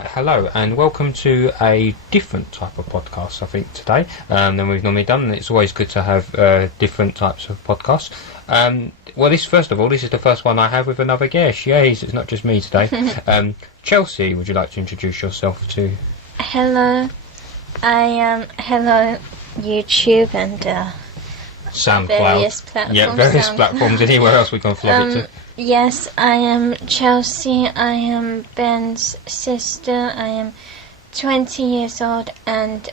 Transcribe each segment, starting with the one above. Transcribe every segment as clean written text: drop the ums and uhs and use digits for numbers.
Right, hello, and welcome to a different type of podcast, I think, today, than we've normally done, and it's always good to have different types of podcasts. Well, first of all, this is the first one I have with another guest. Yes, it's not just me today. Chelsea, would you like to introduce yourself to... Hello, hello, YouTube and SoundCloud. various platforms. Yeah, various platforms. Anywhere else we can flog it to. Yes, I am Chelsea. I am Ben's sister. I am 20 years old, and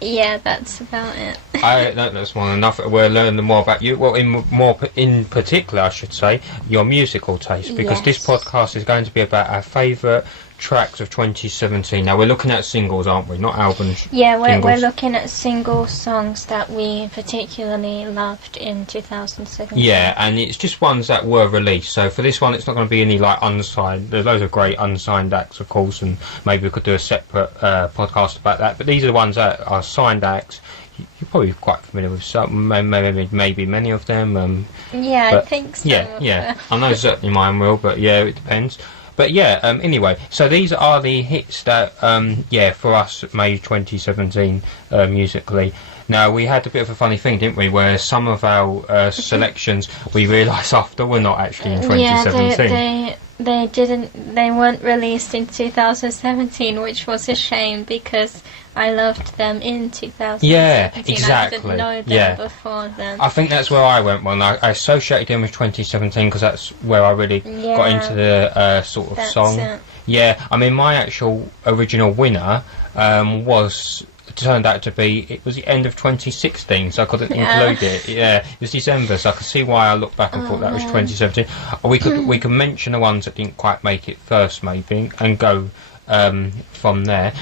yeah, that's about it. That's more than enough. We'll learn more about you. Well, in particular, I should say, your musical taste, because this podcast is going to be about our favourite tracks of 2017. Now, we're looking at singles, aren't we? Not albums. Yeah, we're looking at single songs that we particularly loved in 2017. Yeah, and it's just ones that were released. So for this one, it's not going to be any like unsigned. There's loads of great unsigned acts, of course, and maybe we could do a separate podcast about that. But these are the ones that are signed acts. You're probably quite familiar with some, maybe many of them. I think so. Yeah. I know certainly mine will, but yeah, it depends. But yeah, anyway, so these are the hits that, for us, made 2017 musically. Now, we had a bit of a funny thing, didn't we, where some of our selections we realised after were not actually in 2017. Yeah, they weren't released in 2017, which was a shame because I loved them in 2017. Yeah, exactly. I didn't know them before then. I think that's where I went when I associated them with 2017 because that's where I really got into the sort of song. It. Yeah, I mean, my actual original winner turned out to be, it was the end of 2016, so I couldn't include it. Yeah, it was December, so I could see why I looked back and thought that was 2017. We could mention the ones that didn't quite make it first, maybe, and go from there.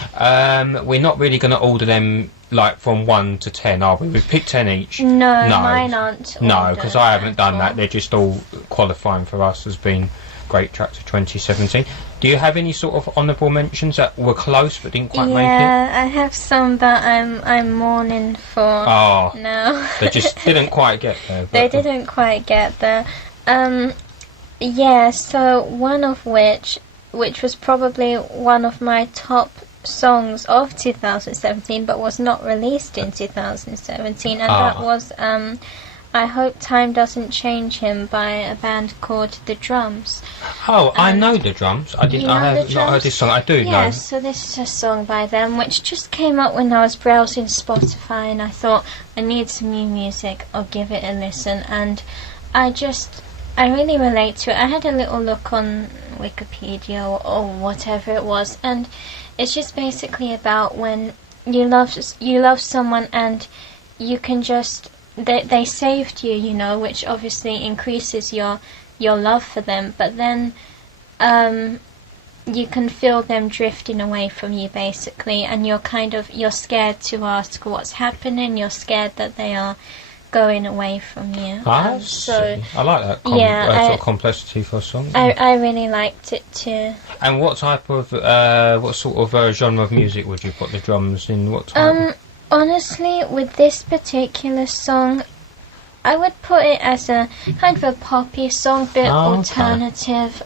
We're not really going to order them like from 1 to 10, are we? We've picked 10 each. No, mine aren't. No, because I haven't done that. They're just all qualifying for us as being great tracks of 2017. Do you have any sort of honourable mentions that were close but didn't quite make it? Yeah, I have some that I'm mourning for now. They just didn't quite get there. They didn't quite get there. So one of which was probably one of my top songs of 2017 but was not released in 2017, and that was I Hope Time Doesn't Change Him by a band called The Drums. Oh, I know The Drums. I have not heard this song. I do know. Yes, so this is a song by them which just came up when I was browsing Spotify, and I thought I need some new music, I'll give it a listen, and I really relate to it. I had a little look on Wikipedia or whatever it was, and it's just basically about when you love someone and you can just they saved you, you know, which obviously increases your love for them, but then you can feel them drifting away from you basically, and you're scared to ask what's happening, you're scared that they are going away from you. So I like that sort of complexity for a song. I really liked it too. And what type of what sort of genre of music would you put The Drums in? What type? Honestly, with this particular song, I would put it as a kind of a poppy song, bit alternative.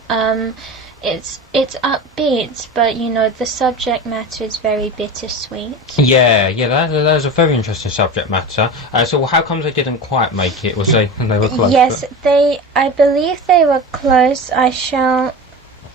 It's upbeat, but you know the subject matter is very bittersweet. Yeah, that's a very interesting subject matter. So how come they didn't quite make it? Was they were close? Yes, I believe they were close. I shall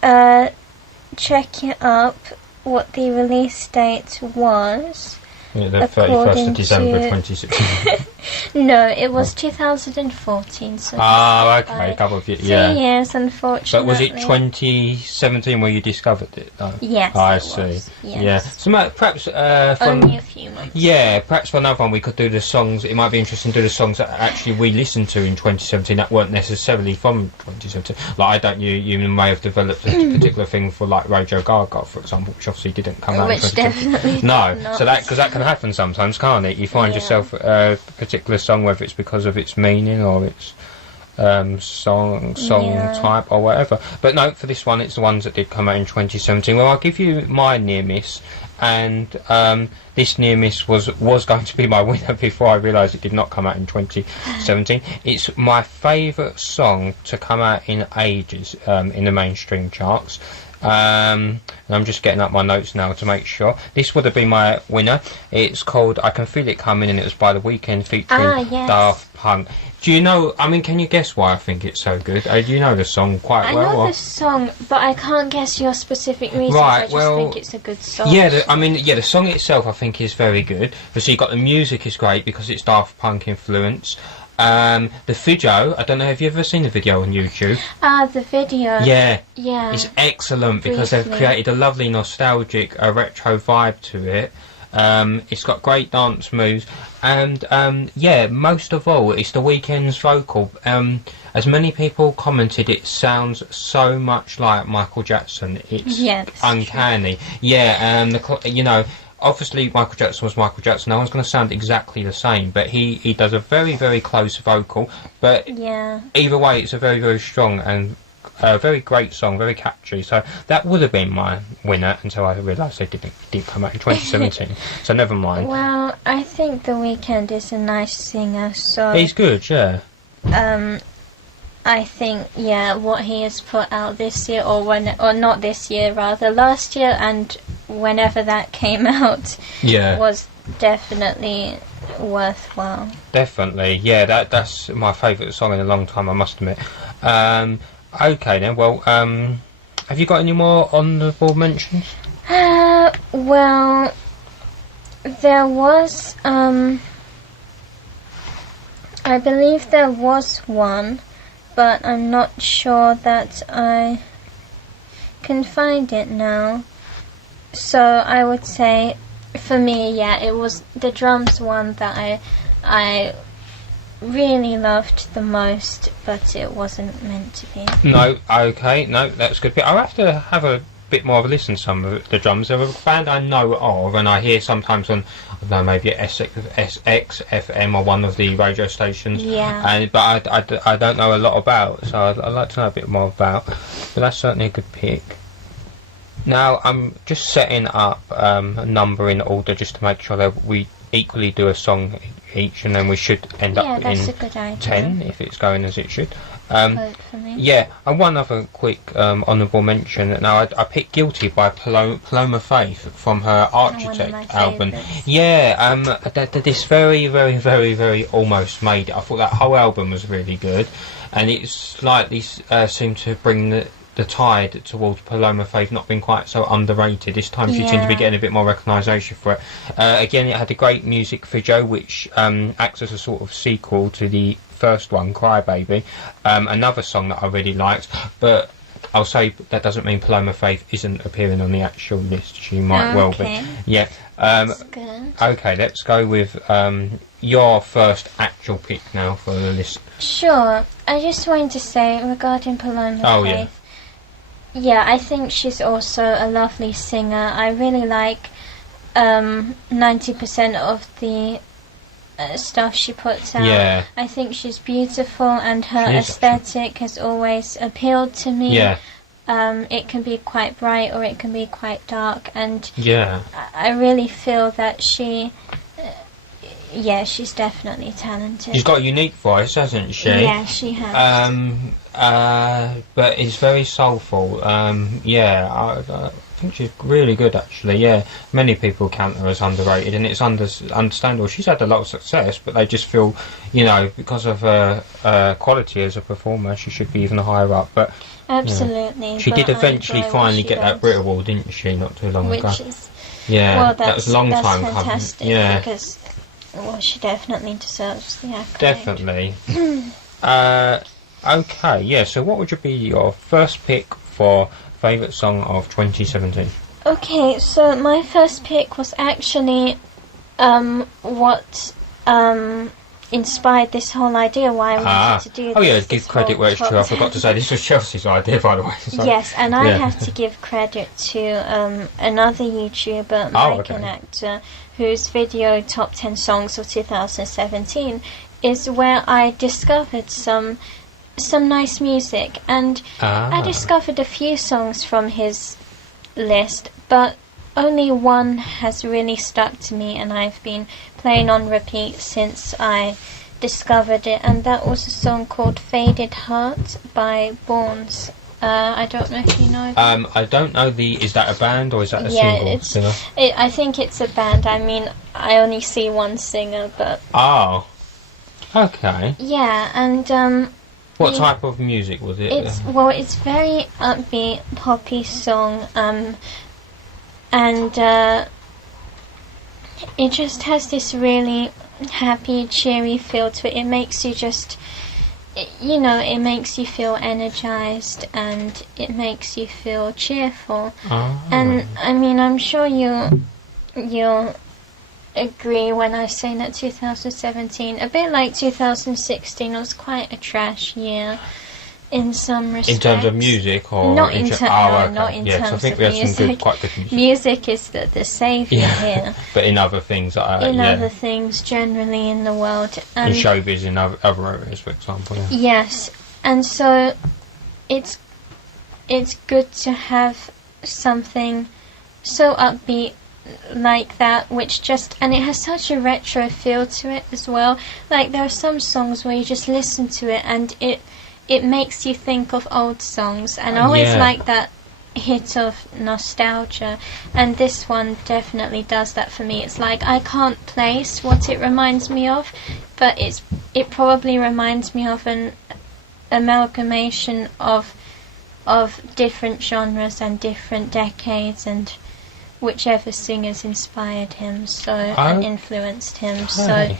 check it up what the release date was. Yeah, the 31st of December 2016. No, it was 2014. So okay, a couple of years. 3 years, unfortunately. But was it 2017 where you discovered it, though? Yes, I see. Was, yes. Yeah. So perhaps only a few months. Yeah, perhaps for another one we could do the songs. It might be interesting to do the songs that actually we listened to in 2017 that weren't necessarily from 2017. Like you may have developed a particular thing for like Radio Gaga, for example, which obviously didn't come out in 2017. Definitely No, so that can happen sometimes, can't it? You find yourself a particular song, whether it's because of its meaning or its song type or whatever. But no, for this one, it's the ones that did come out in 2017. Well, I'll give you my near miss, and this near miss was going to be my winner before I realised it did not come out in 2017. It's my favourite song to come out in ages in the mainstream charts. And I'm just getting up my notes now to make sure. This would have been my winner. It's called I Can Feel It Coming, and it was by The Weeknd featuring yes. Daft Punk. Do you know, I mean, can you guess why I think it's so good? Do you know the song quite well? I know the song, but I can't guess your specific reasons. Right, I just think it's a good song. Yeah, the song itself I think is very good. But so you got the music is great because it's Daft Punk influence. The video, I don't know, have you ever seen the video on YouTube? The video. Yeah. Yeah. It's excellent because they've Briefly. created a lovely nostalgic retro vibe to it. It's got great dance moves, and most of all, it's The Weeknd's vocal. As many people commented, it sounds so much like Michael Jackson. It's uncanny. True. Yeah, obviously Michael Jackson was Michael Jackson. No one's going to sound exactly the same, but he does a very, very close vocal. But either way, it's a very, very strong and a very great song, very catchy. So that would have been my winner until I realised it didn't come out in 2017. So never mind. Well, I think The Weeknd is a nice singer, so he's good, yeah. I think what he has put out this year, or not this year, rather last year, and whenever that came out, was definitely worthwhile. Definitely, yeah. That's my favourite song in a long time, I must admit. Okay then, well, have you got any more honourable mentions? Well, there was, I believe there was one, but I'm not sure that I can find it now. So I would say, for me, it was the drums one that I really loved the most, but it wasn't meant to be. No, that's good. I'll have to have a bit more of a listen to some of the drums. They're a band I know of, and I hear sometimes on, I don't know, maybe SXFM or one of the radio stations. Yeah. But I don't know a lot about, so I'd like to know a bit more about. But that's certainly a good pick. Now I'm just setting up a number in order just to make sure that we equally do a song each, and then we should end up in a good idea. 10 if it's going as it should. Hopefully. Yeah, and one other quick honourable mention. Now, I picked Guilty by Paloma Faith from her Architect album. Favourites. Yeah, this very, very, very, very almost made it. I thought that whole album was really good, and it slightly seemed to bring the tide towards Paloma Faith not being quite so underrated. This time she seemed to be getting a bit more recognition for it. Again, it had a great music video which acts as a sort of sequel to the first one, Cry Baby. Another song that I really liked, but I'll say that doesn't mean Paloma Faith isn't appearing on the actual list. She might well be. Yeah. That's good. Okay, let's go with your first actual pick now for the list. Sure. I just wanted to say regarding Paloma Faith. Yeah, I think she's also a lovely singer. I really like 90% of the stuff she puts out. Yeah. I think she's beautiful, and her aesthetic has always appealed to me. Yeah. It can be quite bright or it can be quite dark, and yeah, I really feel that she's definitely talented. She's got a unique voice, hasn't she? Yeah, she has. But it's very soulful. I think she's really good, actually. Yeah, many people count her as underrated, and it's understandable. She's had a lot of success, but they just feel, because of her quality as a performer, she should be even higher up. But absolutely, she did eventually finally get that Brit Award, didn't she? Not too long ago. Which is that was a long time coming. Fantastic, yeah, because she definitely deserves the accolade. Definitely. Okay, yeah. So, what would be your first pick for favourite song of 2017? Okay, so my first pick was actually what inspired this whole idea, why I wanted to do this. Oh yeah, give credit where it's true. I forgot to say this was Chelsea's idea, by the way. So. Yes, and I have to give credit to another YouTuber, Mike, an actor, whose video Top 10 Songs of 2017 is where I discovered some nice music, and I discovered a few songs from his list, but only one has really stuck to me, and I've been playing on repeat since I discovered it, and that was a song called Faded Heart by Bournes. I don't know if you know them. I don't know is that a band or is that a single singer? I think it's a band. I mean, I only see one singer, but... Oh. Okay. Yeah, and... what type of music was it? It's very upbeat, poppy song, and it just has this really happy, cheery feel to it. It makes you just... it makes you feel energized and it makes you feel cheerful. Oh. And I mean, I'm sure you'll agree when I say that 2017, a bit like 2016, was quite a trash year in some respects. In terms of music, or not in terms terms of music. I think of we had music. some quite good music. Music is the saviour here. But in other things, other things generally in the world, in showbiz, in other areas, for example. Yeah. Yes, and so it's good to have something so upbeat like that, and it has such a retro feel to it as well. Like, there are some songs where you just listen to it and it makes you think of old songs, and I always like that hit of nostalgia, and this one definitely does that for me. It's like I can't place what it reminds me of, but it probably reminds me of an amalgamation of different genres and different decades and whichever singers inspired him and influenced him. So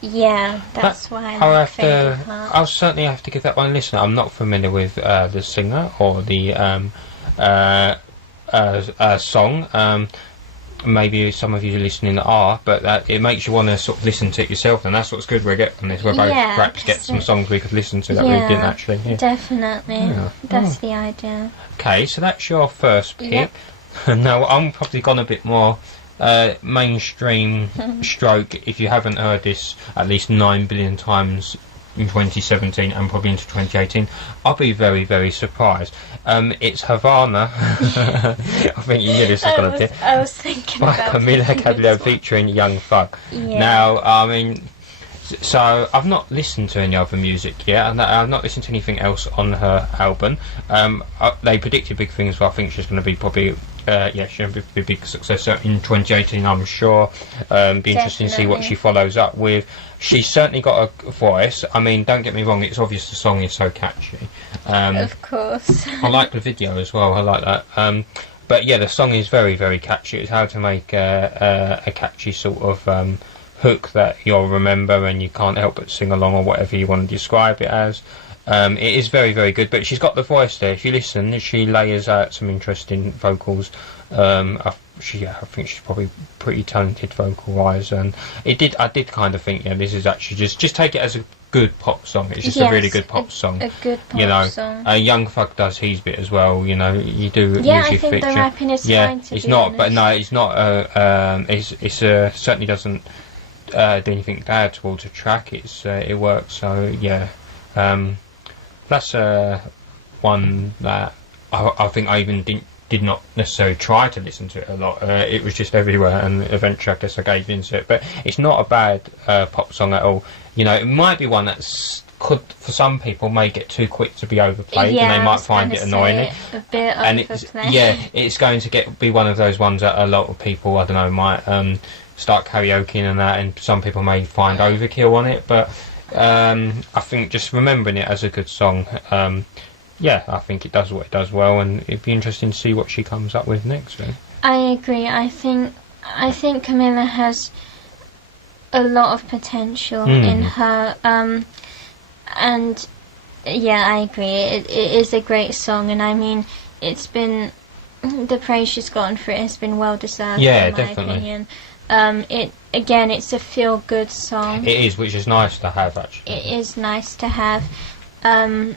yeah, that's why my favourite part. I'll certainly have to give that one a listen. I'm not familiar with the singer or the song. Maybe some of you listening are, but it makes you want to sort of listen to it yourself, and that's what's good we're getting this. We're both perhaps get some songs we could listen to that we didn't actually hear. Definitely. That's the idea. Okay, so that's your first pick. Now, I'm probably gone a bit more mainstream stroke. If you haven't heard this at least 9 billion times in 2017 and probably into 2018, I'll be very, very surprised. It's Havana. I think you knew this was going to be. I was thinking by about Camila Cabello featuring Young Thug. Yeah. Now, I mean, so I've not listened to any other music yet, and I've not listened to anything else on her album. They predicted big things, but I think she's going to be probably she's going to be a big success in 2018, I'm sure. Be interesting to see what she follows up with. She's certainly got a voice. I mean, don't get me wrong, it's obvious the song is so catchy. Of course. I like the video as well, I like that. But yeah, the song is very, very catchy. It's how to make a catchy sort of hook that you'll remember and you can't help but sing along, or whatever you want to describe it as. It is very, very good, but she's got the voice there. If you listen, she layers out some interesting vocals. I think she's probably pretty talented vocal-wise, and I did kind of think, this is actually just take it as a good pop song. It's just a really good pop song. A good pop song. Young Thug does his bit as well. You do. Yeah, I think the rapping is fine. It's not, but no, it's not. It's certainly doesn't do anything bad towards a track. It works. So yeah. That's one that I think I even did not necessarily try to listen to it a lot. It was just everywhere, and eventually I guess I gave into it. But it's not a bad pop song at all. It might be one that could, for some people, may get too quick to be overplayed, and they might find it annoying. A bit overplayed. It's going to be one of those ones that a lot of people, I don't know, might start karaokeing and that, and some people may find overkill on it, but I think just remembering it as a good song, I think it does what it does well, and it'd be interesting to see what she comes up with next. Really. I agree. I think Camila has a lot of potential in her, and I agree. It is a great song, and I mean, it's been the praise she's gotten for it has been well deserved. Yeah, in my definitely. opinion. It's a feel-good song. It is, which is nice to have, actually. It is nice to have, and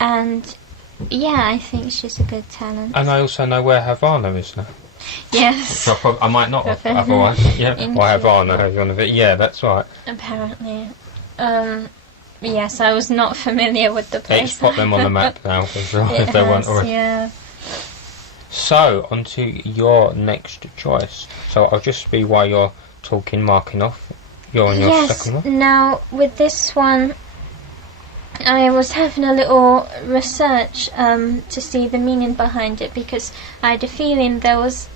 I think she's a good talent. And I also know where Havana is now. Yes. I might not have otherwise. Yeah, or Havana is one of it. Yeah, that's right. Apparently. Yes, I was not familiar with the place. Let's put them on the map now as well, if they weren't already. Yeah. So, on to your next choice. So, I'll just be while you're talking, marking off. You're on your second one. Now, with this one, I was having a little research to see the meaning behind it, because I had a feeling there was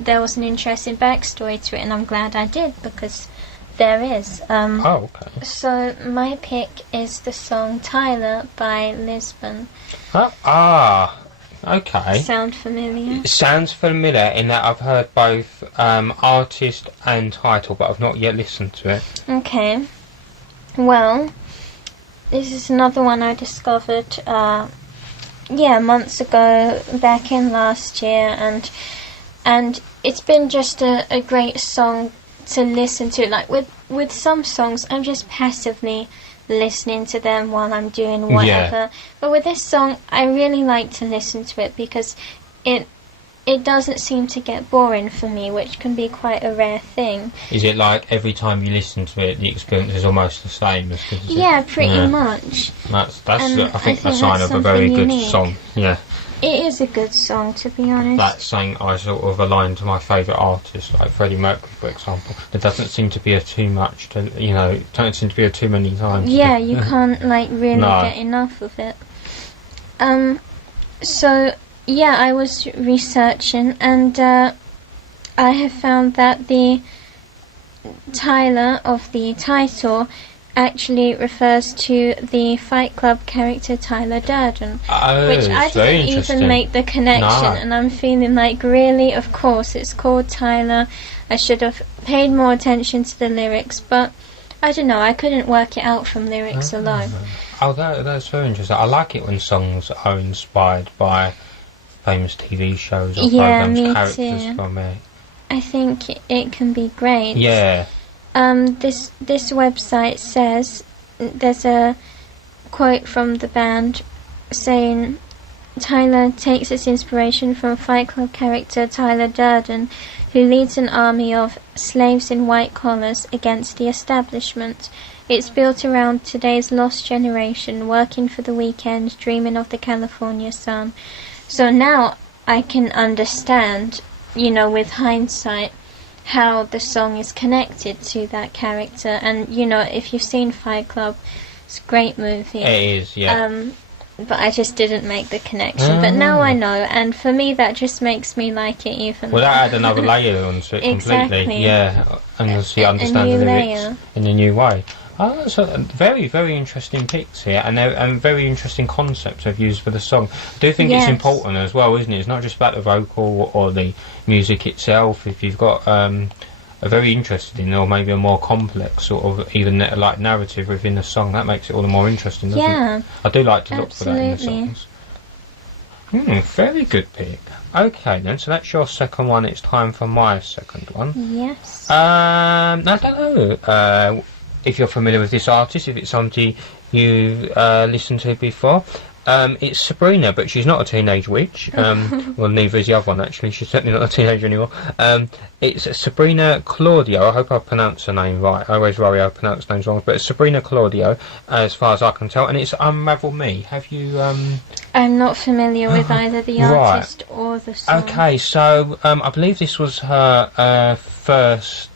an interesting backstory to it, and I'm glad I did, because there is. Okay. So my pick is the song Tyler by Lisbon. Okay. Sound familiar? It sounds familiar in that I've heard both artist and title, but I've not yet listened to it. Okay. Well, this is another one I discovered, months ago, back in last year, and it's been just a great song to listen to. Like with some songs, I'm just passively listening to them while I'm doing whatever. Yeah. But with this song, I really like to listen to it because it doesn't seem to get boring for me, which can be quite a rare thing. Is it like every time you listen to it, the experience is almost the same? Yeah, pretty much. That's I think a sign of a very good song. Yeah. It is a good song, to be honest. That's saying I sort of align to my favourite artists, like Freddie Mercury, for example. There doesn't seem to be too much to, don't seem to be too many times. Yeah, you can't, really get enough of it. So, yeah, I was researching, and I have found that the Tyler of the title actually refers to the Fight Club character Tyler Durden, which I didn't even make the connection, and I'm feeling like, really, of course, it's called Tyler. I should have paid more attention to the lyrics, but I don't know, I couldn't work it out from lyrics alone. Oh, that's very interesting. I like it when songs are inspired by famous TV shows or programs, characters from it. I think it can be great. Yeah. This website says, there's a quote from the band saying, Tyler takes its inspiration from Fight Club character Tyler Durden, who leads an army of slaves in white collars against the establishment. It's built around today's lost generation, working for the weekend, dreaming of the California sun. So now I can understand, with hindsight, how the song is connected to that character. And if you've seen Fight Club, it's a great movie. It is, yeah. But I just didn't make the connection. But now I know, and for me that just makes me like it even more. Well, that had another layer onto it exactly. completely. Yeah, and you understand the lyrics in a new way. Oh, so very, very interesting picks here, and very interesting concepts I've used for the song. I do think it's important as well, isn't it? It's not just about the vocal or the music itself. If you've got a very interesting or maybe a more complex sort of even like narrative within the song, that makes it all the more interesting, doesn't it? I do like to look for that in the songs. Very good pick. Okay then, so that's your second one. It's time for my second one. Yes. I don't know if you're familiar with this artist, if it's somebody you listened to before. It's Sabrina, but she's not a teenage witch. Well, neither is the other one, actually. She's certainly not a teenager anymore. It's Sabrina Claudio. I hope I pronounced her name right. I always worry I pronounce names wrong. But it's Sabrina Claudio, as far as I can tell. And it's Unravel Me. Have you... I'm not familiar with either the artist or the song. Okay, so I believe this was her first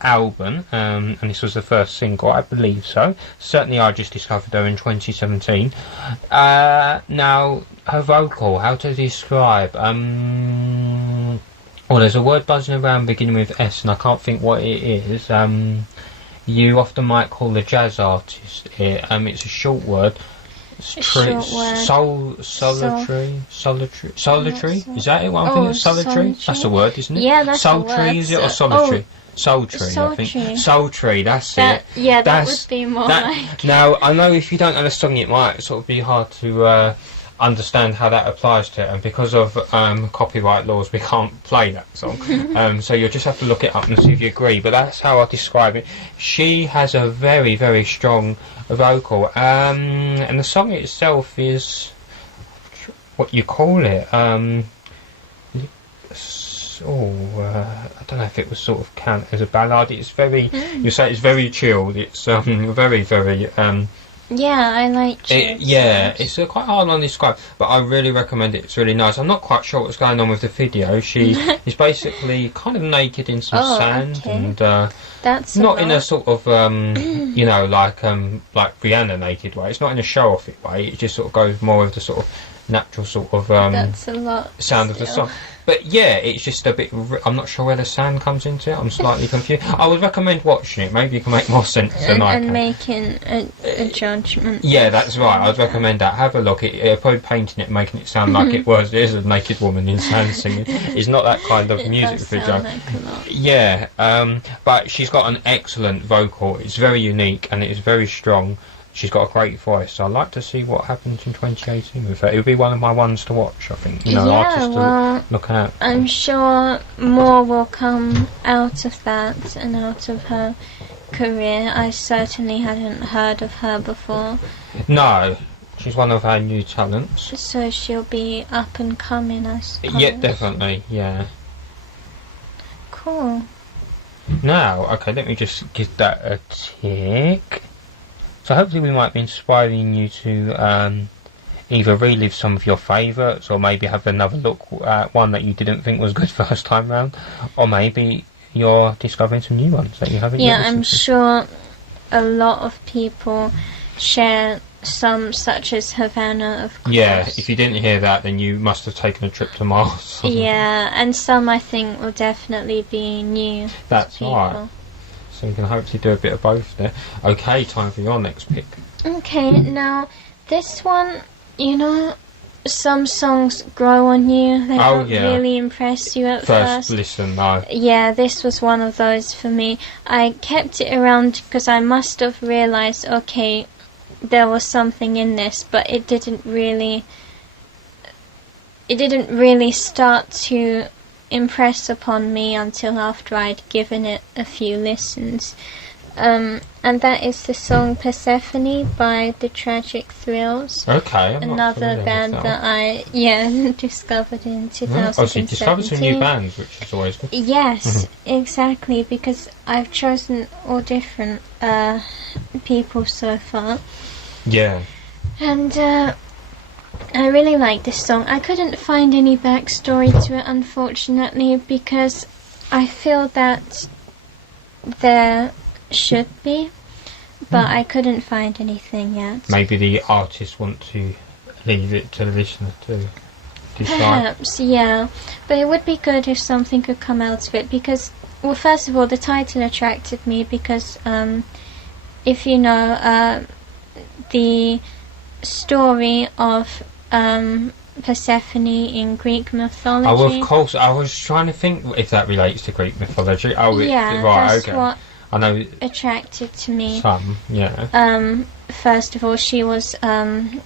album, and this was the first single, I believe so. Certainly I just discovered her in 2017. Now, her vocal, how to describe? Well, there's a word buzzing around beginning with S, and I can't think what it is. You often might call a jazz artist it. It's a short word. Solitary. Is that it? What I'm thinking? Solitary? That's a word, isn't it? Yeah, that's a word. Sultry, is it, or solitary? Sultry, I think. Sultry, that's it. Yeah, that would be more like... Now, I know if you don't know the song, it might sort of be hard to understand how that applies to it, and because of copyright laws, we can't play that song. So you'll just have to look it up and see if you agree, but that's how I describe it. She has a very, very strong vocal, and the song itself is... what you call it? I don't know if it was sort of count as a ballad. It's very, you say it's very chilled. It's very, very Yeah, I like Chelsey. It's quite hard on describe, but I really recommend it. It's really nice. I'm not quite sure what's going on with the video. She is basically kind of naked in some sand, and that's not in a sort of you know, like Rihanna naked way. It's not in a show-off way. It just sort of goes more of the sort of natural sort of that's a lot sound of the song. But yeah, it's just a bit. I'm not sure where the sand comes into it. I'm slightly confused. I would recommend watching it. Maybe you can make more sense than I can. And making a judgment. Yeah, that's right. I would recommend that. Have a look. Probably painting it, making it sound like it is a naked woman in sand singing. It's not that kind of music video. Yeah, but she's got an excellent vocal. It's very unique and it is very strong. She's got a great voice, so I'd like to see what happens in 2018 with her. It would be one of my ones to watch, I think. You know, artists to look at. I'm sure more will come out of that and out of her career. I certainly hadn't heard of her before. No, she's one of our new talents. So she'll be up and coming, I suppose. Yeah, definitely, yeah. Cool. Now, okay, let me just give that a tick. So hopefully we might be inspiring you to either relive some of your favourites or maybe have another look at one that you didn't think was good first time round, or maybe you're discovering some new ones that you haven't yet. Yeah, I'm sure a lot of people share some, such as Havana, of course. Yeah, if you didn't hear that, then you must have taken a trip to Mars. Yeah, and some I think will definitely be new. That's to people. right. So we can hopefully do a bit of both there. Okay, time for your next pick. Okay, now this one, you know, some songs grow on you. They don't really impress you at first. Listen, no. Yeah, this was one of those for me. I kept it around because I must have realised, okay, there was something in this, but it didn't really start to impress upon me until after I'd given it a few listens. And that is the song Persephone by The Tragic Thrills. Okay. Another band that I discovered in 2017. Oh, so you discovered some new bands, which is always good. Yes, exactly, because I've chosen all different people so far. Yeah. And I really like this song. I couldn't find any backstory to it, unfortunately, because I feel that there should be, but I couldn't find anything yet. Maybe the artists want to leave it to the listener to decide. Perhaps, yeah. But it would be good if something could come out of it, because, well, first of all, the title attracted me because, if you know, the story of Persephone in Greek mythology. Oh, of course. I was trying to think if that relates to Greek mythology. Oh, yeah, right, that's okay. what I know attracted to me. Some, yeah. First of all, she was, I'm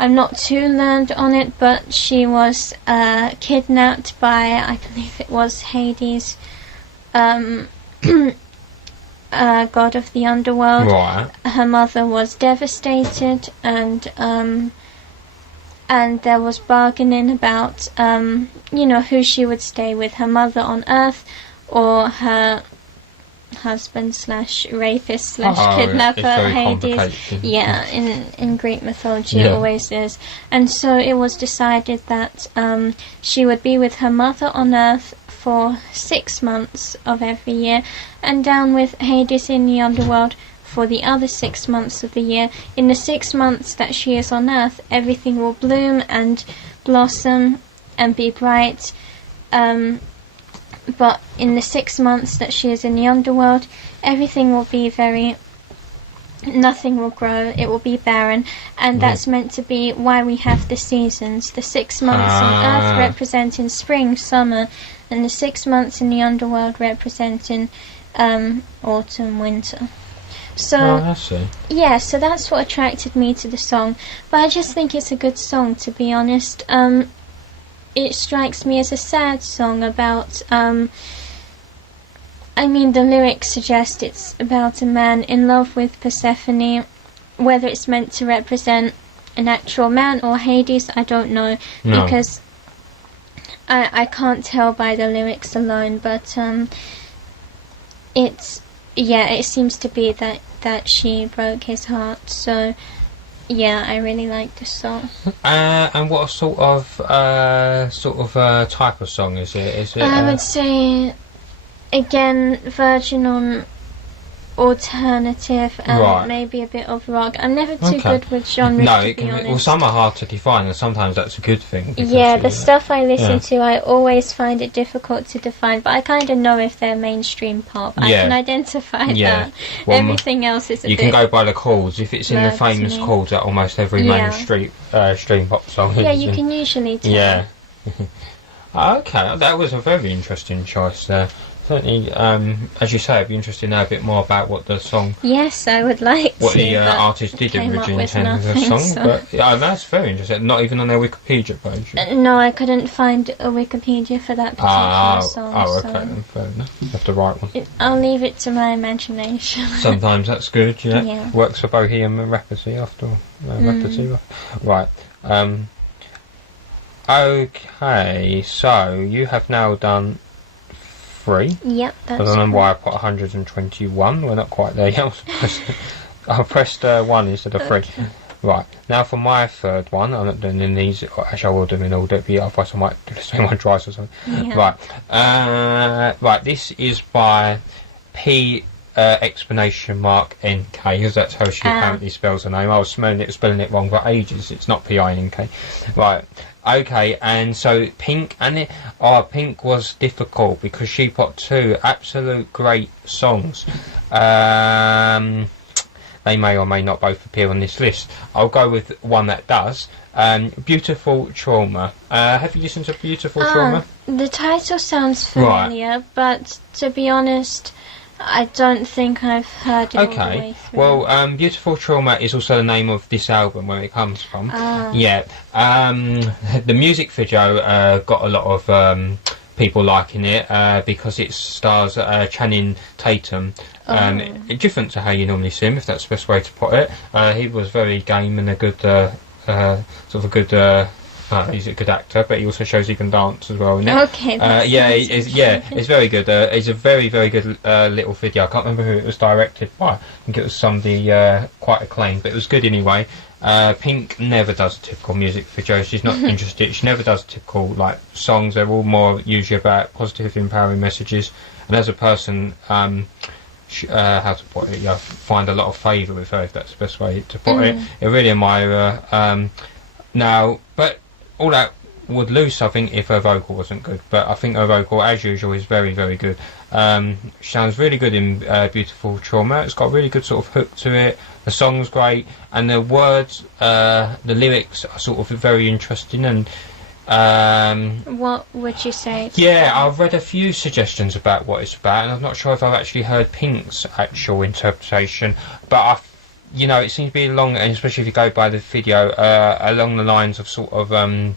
not too learned on it, but she was kidnapped by, I believe it was Hades, god of the underworld. Right. Her mother was devastated, and there was bargaining about, who she would stay with, her mother on Earth or her husband / rapist / kidnapper, Hades. Yeah, in Greek mythology it always is. And so it was decided that she would be with her mother on Earth for 6 months of every year, and down with Hades in the underworld for the other 6 months of the year. In the 6 months that she is on Earth, everything will bloom and blossom and be bright. But in the 6 months that she is in the underworld, everything will be nothing will grow, it will be barren, and that's meant to be why we have the seasons. The 6 months on Earth representing spring, summer, and the 6 months in the underworld representing autumn, winter. So, yeah, so that's what attracted me to the song. But I just think it's a good song, to be honest. It strikes me as a sad song about, the lyrics suggest it's about a man in love with Persephone. Whether it's meant to represent an actual man or Hades, I don't know, because I can't tell by the lyrics alone, but it's yeah, it seems to be that she broke his heart. So yeah, I really like this song. And what sort of type of song is it? Is it? I would say again, Virgin on alternative and maybe a bit of rock. I'm never too good with genres. No, to be honest. well, some are hard to define, and sometimes that's a good thing. Yeah, the stuff I listen to, I always find it difficult to define, but I kind of know if they're mainstream pop. I can identify that. Well, everything else is a you bit can go by the chords. If it's in the famous chords that almost every mainstream stream pop song is. Yeah, you can usually tell. Yeah. Okay, that was a very interesting choice there. Certainly, as you say, I'd be interested to know a bit more about what the song... Yes, I would like what the artist did originally intend as a song. But that's very interesting. Not even on their Wikipedia page. No, I couldn't find a Wikipedia for that particular song. Oh, okay, then fair enough. You have to write one. I'll leave it to my imagination. Sometimes that's good, yeah. Works for Bohemian Rhapsody after all. Right. Okay, so you have now done... 3. Yep, that's I don't know why I put 121. We're not quite there yet. I pressed 1 instead of 3. Right, now for my third one, I'm not doing in these, actually I will do them in order, but otherwise I might do the same one twice or something. Yeah. Right, this is by P explanation mark NK, because that's how she apparently spells her name. I was spelling it wrong for ages. It's not PINK. Right. Okay, and so Pink, Pink was difficult because she put 2 absolute great songs. They may or may not both appear on this list. I'll go with one that does. Beautiful Trauma. Have you listened to Beautiful Trauma? The title sounds familiar, but to be honest, I don't think I've heard it all the way through. Well, Beautiful Trauma is also the name of this album, where it comes from. Yeah. The music video got a lot of people liking it because it stars Channing Tatum. Different to how you normally see him, if that's the best way to put it. He was very game and a good, he's a good actor, but he also shows he can dance as well. Okay. It's very good. It's a very, very good little video. I can't remember who it was directed by. I think it was somebody quite acclaimed, but it was good anyway. Pink never does typical music videos. She's not interested. She never does typical songs. They're all more usually about positive, empowering messages. And as a person, how to put it? I find a lot of favour with her, if that's the best way to put it. I really admire her. Now, but all that would lose, I think, if her vocal wasn't good. But I think her vocal, as usual, is very, very good. She sounds really good in Beautiful Trauma. It's got a really good sort of hook to it. The song's great, and the words, the lyrics are sort of very interesting. And what would you say? I've read a few suggestions about what it's about, and I'm not sure if I've actually heard Pink's actual interpretation. But it seems to be along, and especially if you go by the video, along the lines of sort of the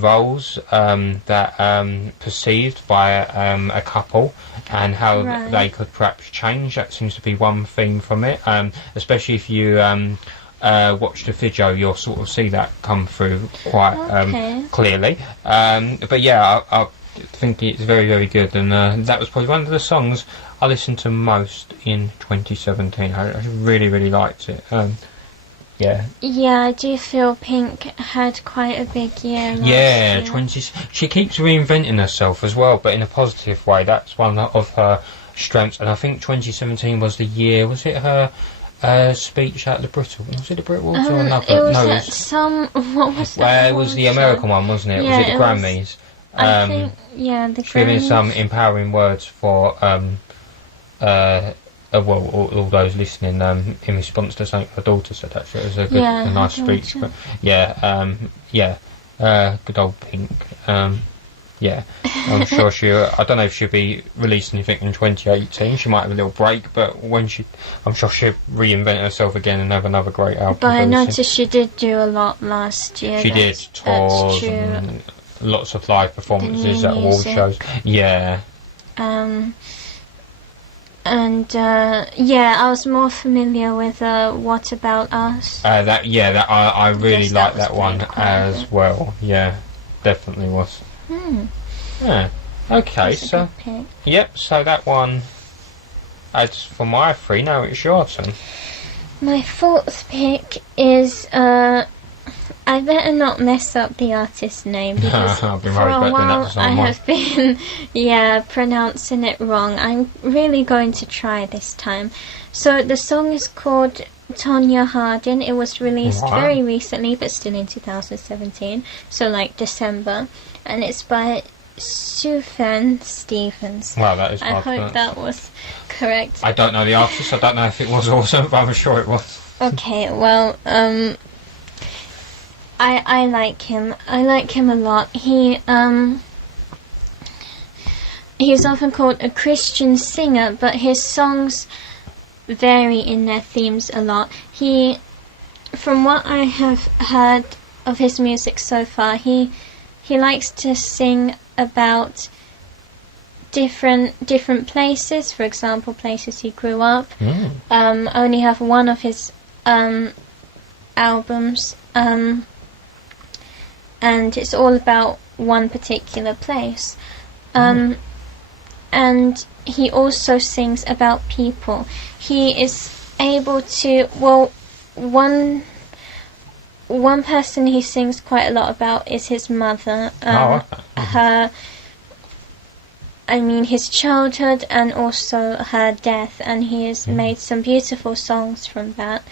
roles that perceived by a couple, and how they could perhaps change. That seems to be one theme from it. Especially if you watch the video, you'll sort of see that come through quite clearly. But yeah, I think it's very, very good, and that was probably one of the songs I listened to most in 2017. I really, really liked it. Yeah, I do feel Pink had quite a big year last year. She keeps reinventing herself as well, but in a positive way. That's one of her strengths, and I think 2017 was the year. Was it her speech at the Brit Awards? Was it the Brit Awards or another? What was that? Well, it was the American one, wasn't it? Yeah, was it the Grammys? I think, the Grammys. Giving some empowering words for all those listening in response to something her daughter said. Actually, it was a good, a nice speech. But good old Pink. I'm sure I don't know if she'll be releasing anything in 2018. She might have a little break, but I'm sure she'll reinvent herself again and have another great album. But I noticed she did do a lot last year. She did tours and lots of live performances at award shows. Yeah. I was more familiar with What About Us. I really like that one as well. Yeah, definitely was. Yeah. Okay, so yep. So that one As for my 3, now it's your turn. My 4th pick is, I better not mess up the artist's name because I've been for worried a about doing that while for I someone. have been, pronouncing it wrong. I'm really going to try this time. So the song is called Tonya Harding. It was released very recently, but still in 2017, so like December, and it's by Sufjan Stevens. Wow, that is I hard to hope pronounce. that was correct. I don't know the artist. I don't know if it was awesome, but I'm sure it was. Okay, well, I like him. I like him a lot. He's often called a Christian singer, but his songs vary in their themes a lot. From what I have heard of his music so far, he likes to sing about different places. For example, places he grew up. Only have one of his albums, and it's all about one particular place. And he also sings about people. He is able to, one person he sings quite a lot about is his mother. His childhood and also her death, and he has made some beautiful songs from that.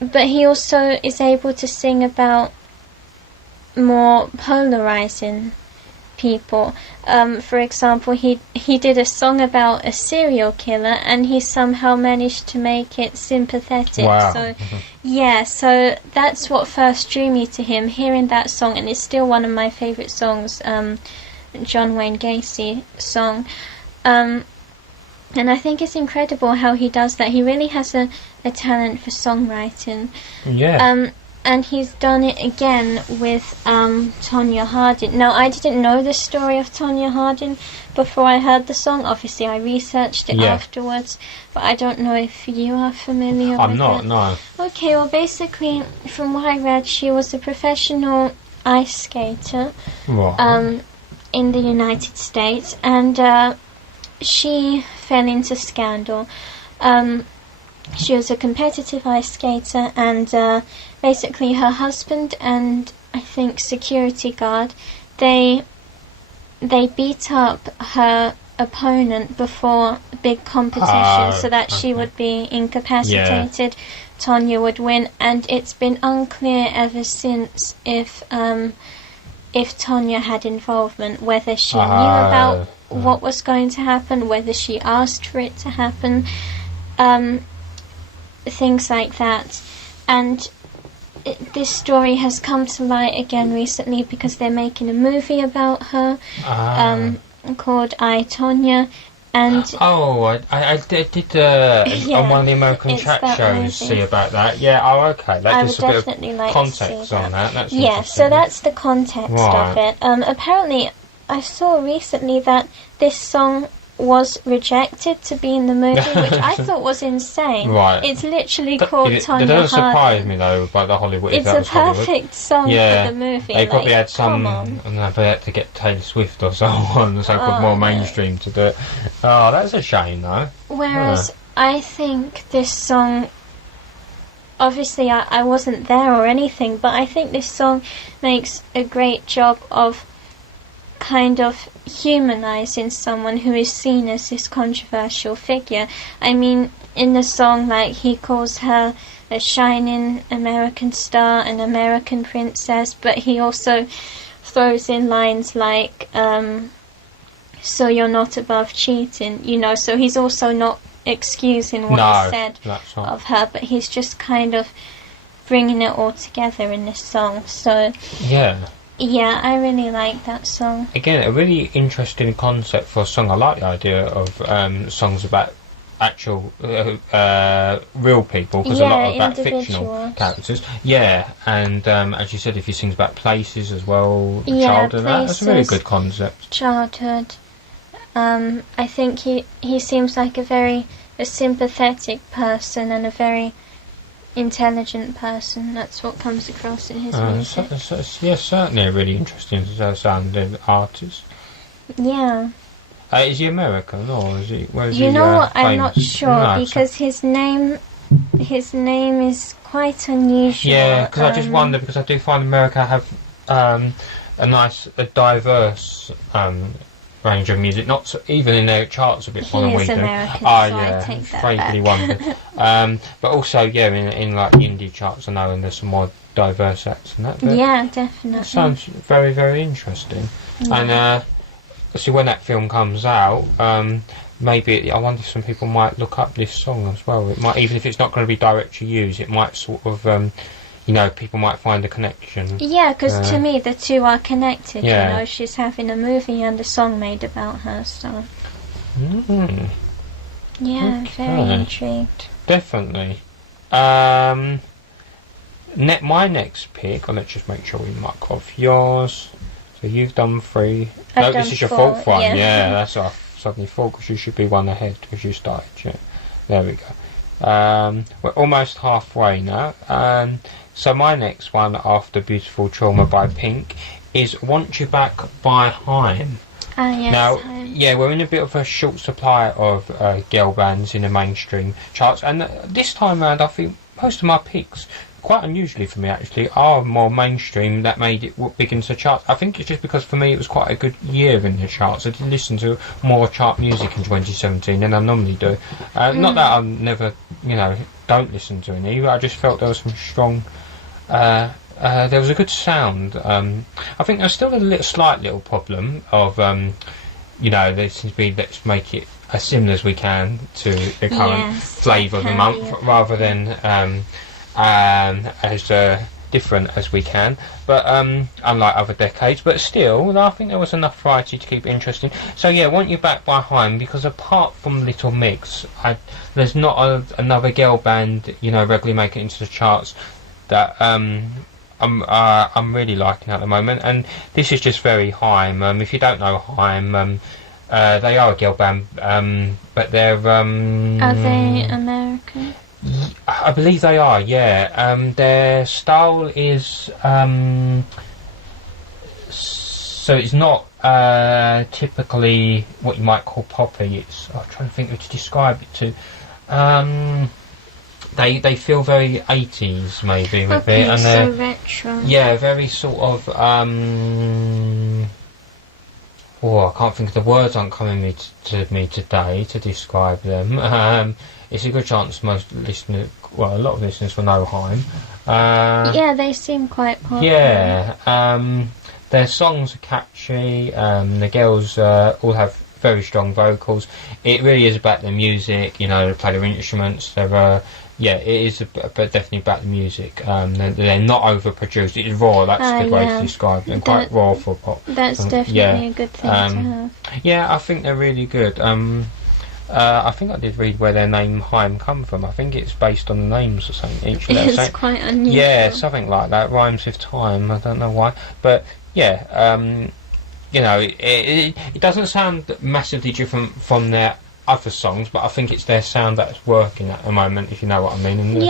But he also is able to sing about more polarizing people. For example, he did a song about a serial killer, and he somehow managed to make it sympathetic. Wow. So so that's what first drew me to him, hearing that song, and it's still one of my favorite songs, John Wayne Gacy song. And I think it's incredible how he does that. He really has a talent for songwriting. Yeah. And he's done it again with Tonya Harding. Now, I didn't know the story of Tonya Harding before I heard the song. Obviously, I researched it afterwards, but I don't know if you are familiar with it. I'm not, no. Okay, well, basically, from what I read, she was a professional ice skater in the United States, and she fell into scandal. She was a competitive ice skater, and basically her husband and I think security guard, they beat up her opponent before big competition so that she would be incapacitated. Tonya would win, and it's been unclear ever since if Tonya had involvement, whether she knew about what was going to happen, whether she asked for it to happen, things like that. And this story has come to light again recently because they're making a movie about her called I, Tonya. And I did on one of the American chat shows movie. see about that. Okay. That gives a bit of context on that. That's so that's the context of it. Apparently, I saw recently that this song was rejected to be in the movie, which I thought was insane. Right. It's literally called Tonya Harding. It doesn't surprise me though about the Hollywood. It's a perfect song for the movie. They probably had some, and they had to get Taylor Swift or someone, so more mainstream to do it. Oh, that's a shame though. Whereas I think this song, obviously I wasn't there or anything, but I think this song makes a great job of kind of humanizing someone who is seen as this controversial figure. I mean, in the song, like, he calls her a shining American star, an American princess, but he also throws in lines like, so you're not above cheating, so he's also not excusing what he said of her, but he's just kind of bringing it all together in this song. So yeah, I really like that song. Again, a really interesting concept for a song. I like the idea of songs about actual real people, because a lot of about fictional characters. And as you said, if he sings about places as well, childhood, that's a really good concept. Childhood. I think he seems like a sympathetic person and a very intelligent person. That's what comes across in his music. Certainly a really interesting sounding artist. Yeah. Is he American or is he? Where is You he, know what? I'm famous? not sure No, because his name is quite unusual. Yeah, because I just wonder because I do find America have a diverse range of music. Not so, even in their charts a bit more than we do. American, so I take that vaguely back. wondered. But also, in like the indie charts, I know, and there's some more diverse acts and that. But Yeah, definitely. it sounds very, very interesting. Yeah. And see, when that film comes out, maybe I wonder if some people might look up this song as well. It might, even if it's not going to be direct to use, it might sort of. People might find a connection. Yeah, because to me the two are connected. Yeah. You know, she's having a movie and a song made about her, so. Yeah, Okay. very intrigued. Definitely. My next pick, let's just make sure we mark off yours. So you've done 3. I've this done is your 4, 4th one. yeah. That's off. Suddenly 4 because you should be 1 ahead because you started. Yeah. There we go. We're almost halfway now. So my next one after Beautiful Trauma by Pink is Want You Back by Haim. Yes, Now, Haim. we're in a bit of a short supply of girl bands in the mainstream charts, and this time around I think most of my picks, quite unusually for me actually, are more mainstream that made it big into the charts. I think it's just because for me it was quite a good year in the charts. I did listen to more chart music in 2017 than I normally do. Not that I never, don't listen to any, but I just felt there was some strong... there was a good sound. I think there's still a slight little problem of, there seems to be let's make it as similar as we can to the current flavour of the month, rather than as different as we can. But unlike other decades, but still, I think there was enough variety to keep it interesting. So yeah, Want You Back by Haim, because apart from Little Mix, there's not another girl band regularly make it into the charts that I'm really liking at the moment, and this is just very Haim. If you don't know Haim, they are a girl band, but they're Are they American? I believe they are. Yeah, their style is so it's not typically what you might call poppy. I'm trying to think how to describe it to. They feel very 80s maybe with it, and so retro. Yeah, very sort of I can't think of the words aren't coming to me today to describe them. It's a good chance most listeners, a lot of listeners will know Haim. Yeah, they seem quite popular. Yeah, their songs are catchy. The girls all have very strong vocals. It really is about the music. They play their instruments. It is but definitely about the music. They're not overproduced. It's raw. That's a good way to describe them. Quite raw for pop. That's definitely a good thing to have. Yeah, I think they're really good. I think I did read where their name Haim come from. I think it's based on the names or something. It's quite unusual. Yeah, something like that. Rhymes with time. I don't know why, but yeah. It doesn't sound massively different from their other songs, but I think it's their sound that's working at the moment, if you know what I mean. And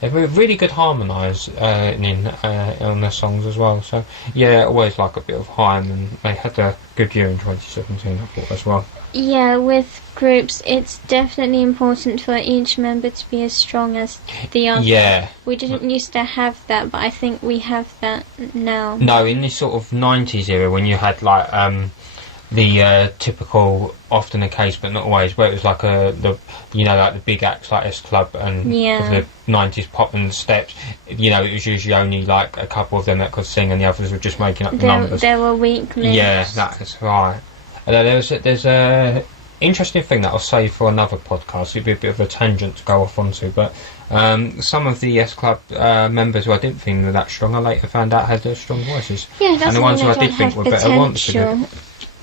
they're really good harmonising on their songs as well. So yeah, I always like a bit of Haim, and they had a good year in 2017, I thought, as well. Yeah, with groups, it's definitely important for each member to be as strong as the other. Yeah. We didn't used to have that, but I think we have that now. No, in this sort of 90s era, when you had like the typical, often the case but not always, where it was like the big acts like S Club and the 90s pop and the Steps, it was usually only like a couple of them that could sing and the others were just making up the numbers. There were weak links. Yeah, that's right. There's a interesting thing that I'll save for another podcast. It'd be a bit of a tangent to go off onto, but some of the S Club members who I didn't think were that strong, I later found out had strong voices. Yeah, that's and the ones who I did think were better ones.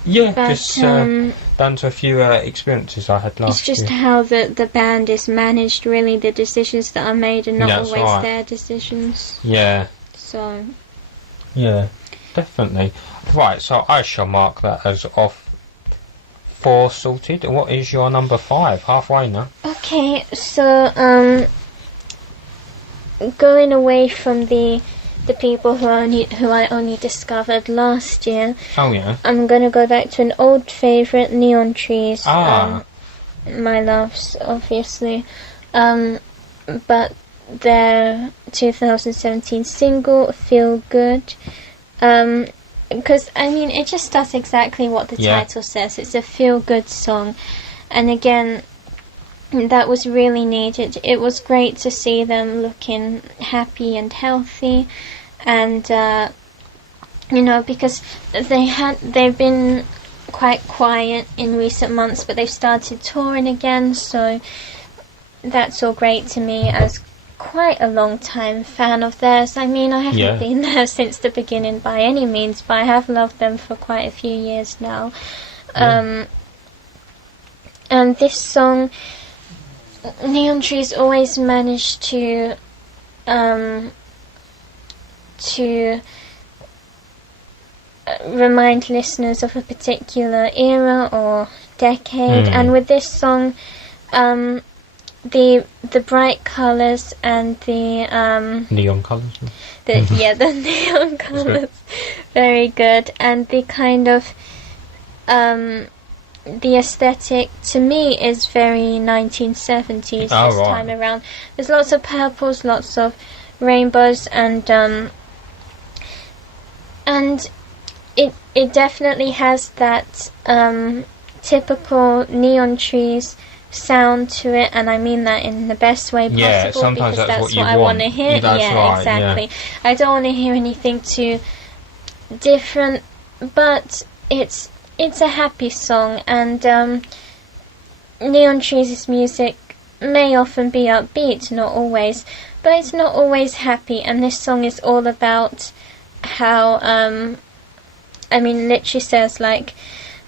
Yeah, but, just down to a few experiences I had last year. It's just how the band is managed, really. The decisions that are made are not always their decisions. Yeah. So. Yeah, definitely. Right, so I shall mark that as off 4 sorted. And what is your number 5? Halfway now. Okay, so going away from the the people who I only discovered last year. Oh yeah. I'm gonna go back to an old favourite, Neon Trees. Ah. My loves, obviously. But their 2017 single, Feel Good. Because, I mean, it just does exactly what the title says. It's a feel-good song. And again, that was really needed. It was great to see them looking happy and healthy. And, you know, because they've been quite quiet in recent months, but they've started touring again, so that's all great to me as quite a long time fan of theirs. I mean, I haven't been there since the beginning by any means, but I have loved them for quite a few years now. And this song, Neon Trees always managed to remind listeners of a particular era or decade, and with this song, the bright colours and the neon colours. The neon colours, very good, and the kind of the aesthetic to me is very 1970s time around. There's lots of purples, lots of rainbows, and it definitely has that typical Neon Trees sound to it, and I mean that in the best way possible. Yeah, sometimes because that's what I want to hear. Yeah, exactly. Yeah. I don't want to hear anything too different, but it's a happy song, and Neon Trees' music may often be upbeat, not always, but it's not always happy, and this song is all about how, I mean, literally says, like,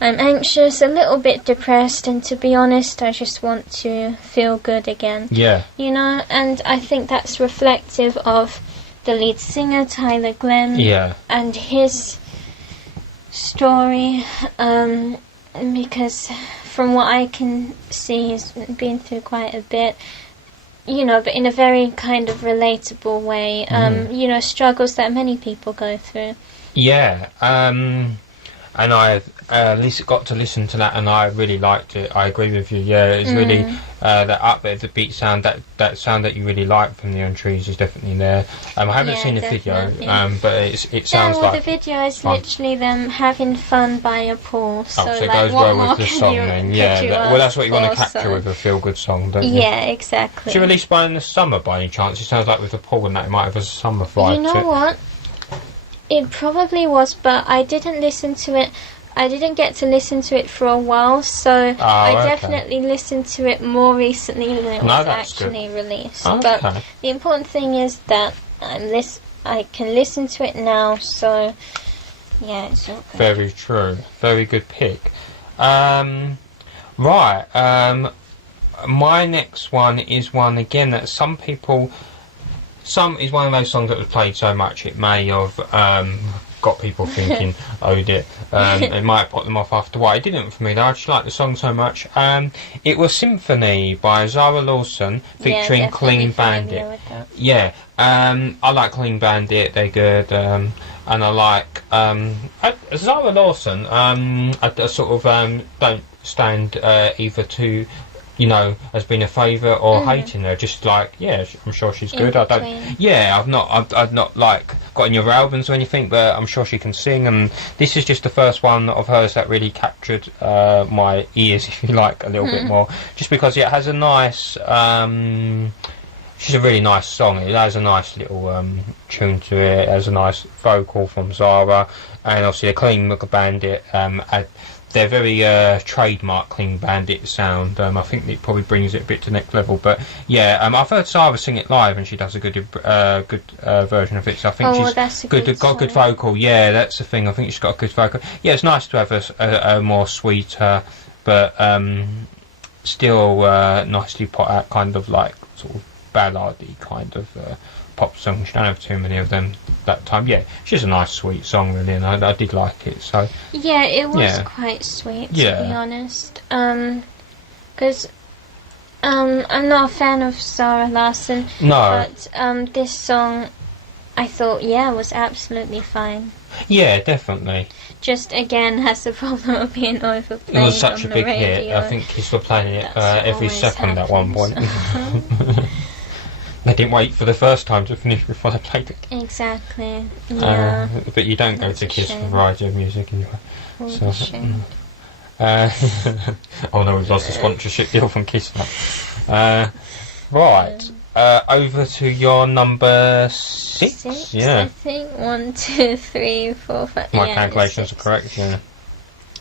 I'm anxious, a little bit depressed, and to be honest, I just want to feel good again. Yeah. You know, and I think that's reflective of the lead singer, Tyler Glenn, and his story, because from what I can see, he's been through quite a bit, you know, but in a very kind of relatable way, you know, struggles that many people go through. Yeah, and I at least got to listen to that, and I really liked it. I agree with you. Yeah, it's really that upbeat, the beat sound, that sound that you really like from Neon Trees is definitely there. I haven't seen the video, but it sounds like the video is fun. Literally them having fun by a pool. So, so it like, goes what well with the song then. Yeah, well, that's what you want to capture with a feel-good song, don't you? Yeah, exactly. Is it released by in the summer by any chance? It sounds like with the pool and that it might have a summer vibe. You know what? It probably was, but I didn't listen to it. I didn't get to listen to it for a while, so I definitely listened to it more recently than it was actually released. But the important thing is that I can listen to it now, so yeah, it's all good. Very true. Very good pick. Right. My next one is one again that some is one of those songs that was played so much it may have got people thinking, oh dear. It might have put them off after a while. It didn't for me though. I just like the song so much. It was Symphony by Zara Lawson featuring Clean Bandit. Yeah, I like Clean Bandit. They're good. And I like Zara Lawson. I sort of don't stand either to, you know, as being a favourite or hating her. Just like, yeah, I'm sure she's good. I've not like got any of her albums or anything, but I'm sure she can sing. And this is just the first one of hers that really captured my ears, if you like, a little bit more. Just because it has a nice, she's a really nice song. It has a nice little tune to it. It has a nice vocal from Zara, and obviously a Clean Bandit. They're very trademark Clean Bandit sound. I think it probably brings it a bit to the next level. But yeah, I've heard Sarah sing it live, and she does a good version of it. So I think she's got a good vocal. Yeah, that's the thing. I think she's got a good vocal. Yeah, it's nice to have a more sweeter, but still nicely put out kind of like sort of ballady kind of pop songs. You don't have too many of them that time. Yeah, it's just a nice sweet song really, and I did like it. So yeah, it was quite sweet to be honest, because I'm not a fan of Zara Larsson, but this song I thought, yeah, was absolutely fine. Yeah, definitely. Just again has the problem of being overplayed. It was such a on the big radio. hit. I think Kiss were playing it That's every always second at one point. happens. They didn't wait for the first time to finish before they played it. Exactly. Yeah. But you don't That's go a to Kiss for shame. variety of music anyway. What So, a shame. oh no, we've lost a sponsorship deal from Kiss now. Right. Over to your number 6. I Yeah. think 1, 2, 3, 4, 5. My yeah, calculations are 6. correct, yeah.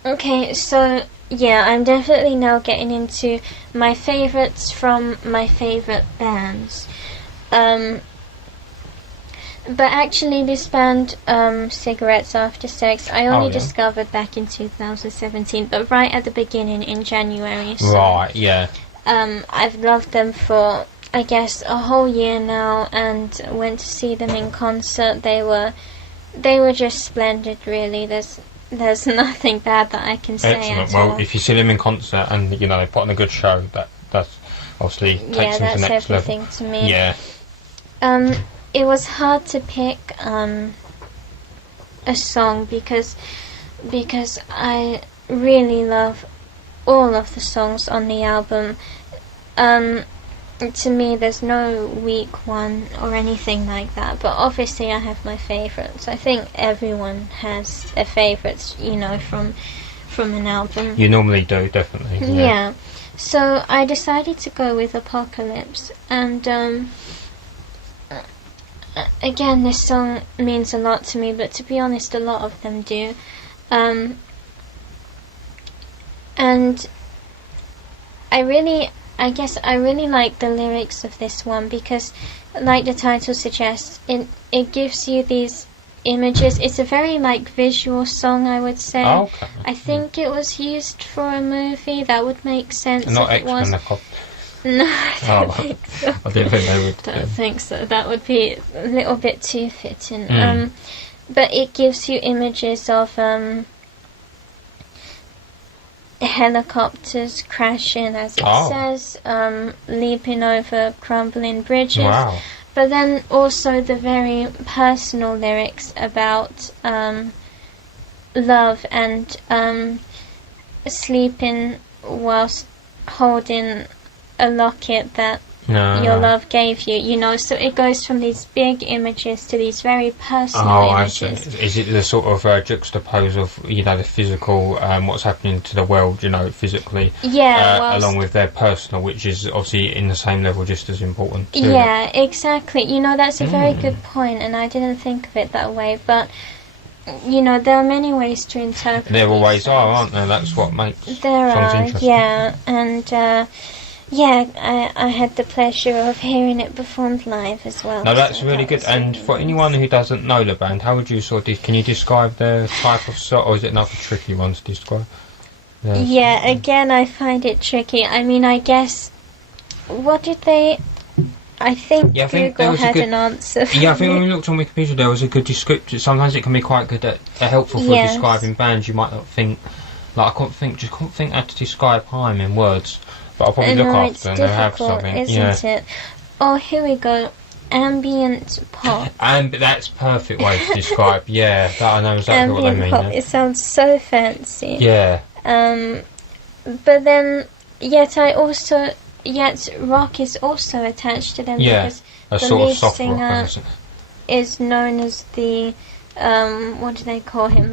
Okay, so yeah, I'm definitely now getting into my favourites from my favourite bands. But actually this band, Cigarettes After Sex, I only discovered back in 2017, but right at the beginning in January. So, Right, yeah. I've loved them for, I guess, a whole year now, and went to see them in concert. They were just splendid, really. There's nothing bad that I can say. Excellent. At Well, all. if you see them in concert and they put on a good show, that's obviously takes them to the next level. Everything to me. Yeah. It was hard to pick a song because I really love all of the songs on the album. To me, there's no weak one or anything like that, but obviously I have my favourites. I think everyone has their favourites, from an album. You normally do, definitely. Yeah. So I decided to go with Apocalypse, and again, this song means a lot to me, but to be honest, a lot of them do. And I really like the lyrics of this one because, like the title suggests, it gives you these images. It's a very visual song, I would say. Oh, okay. I think it was used for a movie. That would make sense. Not if it was. X-Men. No, I don't think so. I didn't think they would. Don't think so. That would be a little bit too fitting. But it gives you images of helicopters crashing, as it says, leaping over crumbling bridges. Wow. But then also the very personal lyrics about love and sleeping whilst holding a locket that your love gave you, so it goes from these big images to these very personal images. I see. Is it the sort of juxtapose of, the physical, what's happening to the world, physically, along with their personal, which is obviously in the same level, just as important too. Yeah, exactly. That's a very good point, and I didn't think of it that way, but there are many ways to interpret it. There always are, aren't there? That's what makes songs interesting. Yeah, and I had the pleasure of hearing it performed live as well. No, that's really good. And really for anyone who doesn't know the band, how would you can you describe the type of song, or is it another tricky one to describe? Yeah, again, I find it tricky. I mean, I guess, what did they... I think Google had an answer for I think when we looked on Wikipedia, there was a good description. Sometimes it can be quite good helpful for describing bands. You might not think... I couldn't think how to describe Haim in words. But I'll probably look after and they'll have something. Isn't it? Oh, here we go. Ambient pop. And that's perfect way to describe. That I know exactly what they mean. Pop. It sounds so fancy. Yeah. But then, yet rock is also attached to them because a the sort lead of soft singer rock is known as the what do they call him?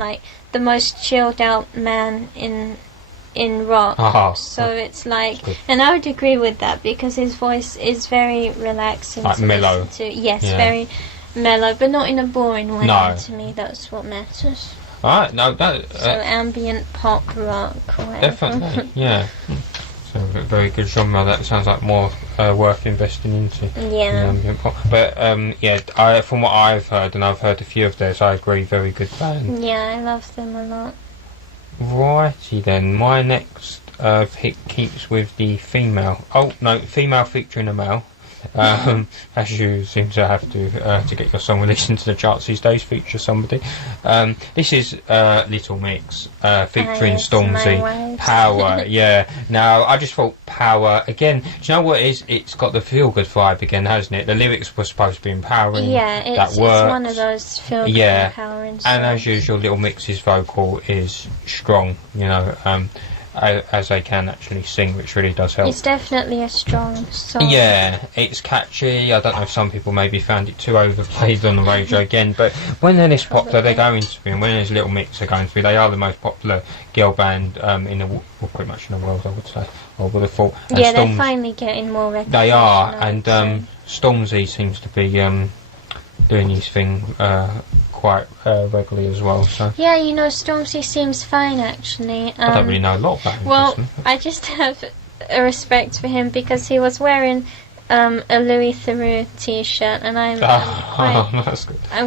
The most chilled out man in rock. So it's and I would agree with that because his voice is very relaxing, mellow. listen to. Yes, very mellow, but not in a boring way. No. To me, that's what matters. Alright, no, that So ambient pop rock, whatever. definitely, yeah. So very good genre. That sounds like more worth investing into. Yeah. Ambient pop. But from what I've heard, and I've heard a few of theirs, I agree. Very good band. Yeah, I love them a lot. Righty then, my next pick keeps with the female. Oh no, female featuring a male. as you seem to have to get your song released into the charts these days, feature somebody. This is Little Mix featuring Stormzy. Power, yeah. Now, I just thought Power, again, do you know what it is? It's got the feel-good vibe again, hasn't it? The lyrics were supposed to be empowering. Yeah, it's one of those feel-good empowering songs. And as usual, Little Mix's vocal is strong, you know, as they can actually sing, which really does help. It's definitely a strong song. Yeah, it's catchy. I don't know if some people maybe found it too overplayed on the radio again, but when they're this popular, they're going to be, and when there's Little Mix are going to be, they are the most popular girl band in the pretty much in the world, I would say. I would have thought. And yeah, they're finally getting more recognition. They are, and Stormzy seems to be doing his thing quite regularly as well. So yeah, you know, Stormzy seems fine actually. I don't really know a lot about him. Well, I just have a respect for him because he was wearing a Louis Theroux t-shirt, and I'm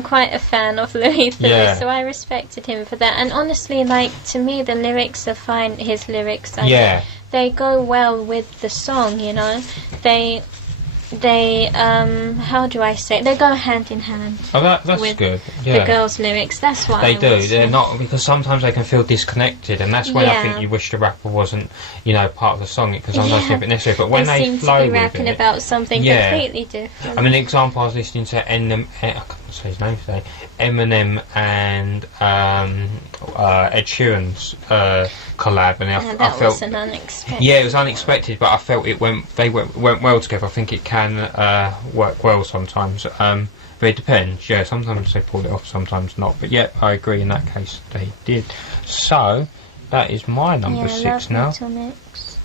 quite a fan of Louis Theroux, so I respected him for that. And honestly, like, to me, the lyrics are fine. His lyrics, they go well with the song. You know, they how do I say? They go hand in hand. Oh, that's with good. The girls' lyrics. That's what they do. They're not, because sometimes they can feel disconnected, and that's when I think you wish the rapper wasn't, you know, part of the song. Because sometimes it's a bit necessary. But when they seem flow to be rapping about something completely different. I mean, an example, I was listening to I can't say his name today. Eminem and Ed Sheeran's collab, and I felt wasn't unexpected. Yeah, it was unexpected, but I felt they went well together. I think it can work well sometimes. But it depends. Yeah, sometimes they pulled it off, sometimes not. But yeah, I agree. In that case, they did. So that is my number 6 now. Little Mix.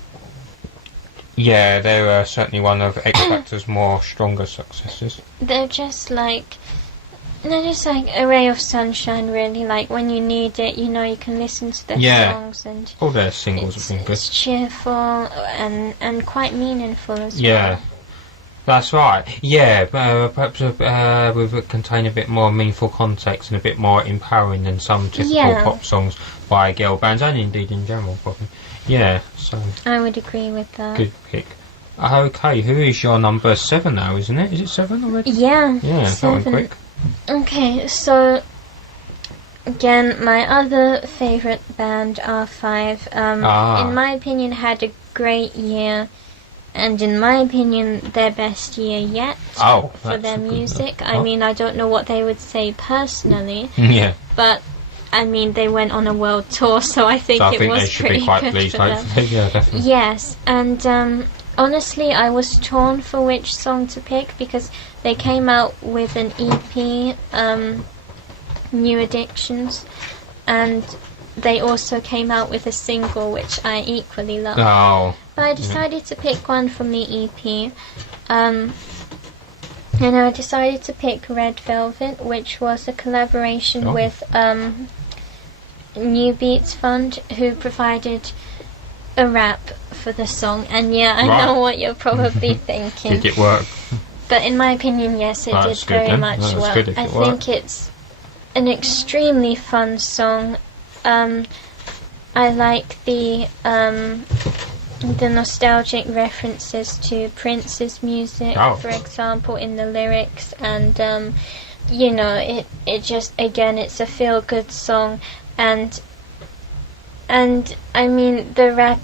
Yeah, they're certainly one of X Factor's more stronger successes. They're just like a ray of sunshine, really. Like, when you need it, you know, you can listen to their songs, and all their singles have been good. It's cheerful and quite meaningful as well. Yeah, that's right. Yeah, perhaps would contain a bit more meaningful context and a bit more empowering than some typical pop songs by girl bands, and indeed in general, probably. Yeah, so I would agree with that. Good pick. Okay, who is your number 7 now, isn't it? Is it 7 already? Yeah, that 7. went quick. Okay, so again, my other favourite band, R5, in my opinion, had a great year, and in my opinion, their best year yet for their music. I mean, I don't know what they would say personally, but I mean, they went on a world tour, so I think it was they should pretty be quite good pleased, for hopefully. them. Yeah, definitely. Yes, and honestly, I was torn for which song to pick because they came out with an EP, New Addictions, and they also came out with a single which I equally love. Oh. But I decided to pick one from the EP, and I decided to pick Red Velvet, which was a collaboration with New Beats Fund, who provided a rap for the song. And yeah, I know what you're probably thinking. Did it work? But in my opinion, yes, it did very much well. I think it's an extremely fun song. I like the nostalgic references to Prince's music, for example, in the lyrics, and you know, it just, again, it's a feel-good song, and I mean, the rap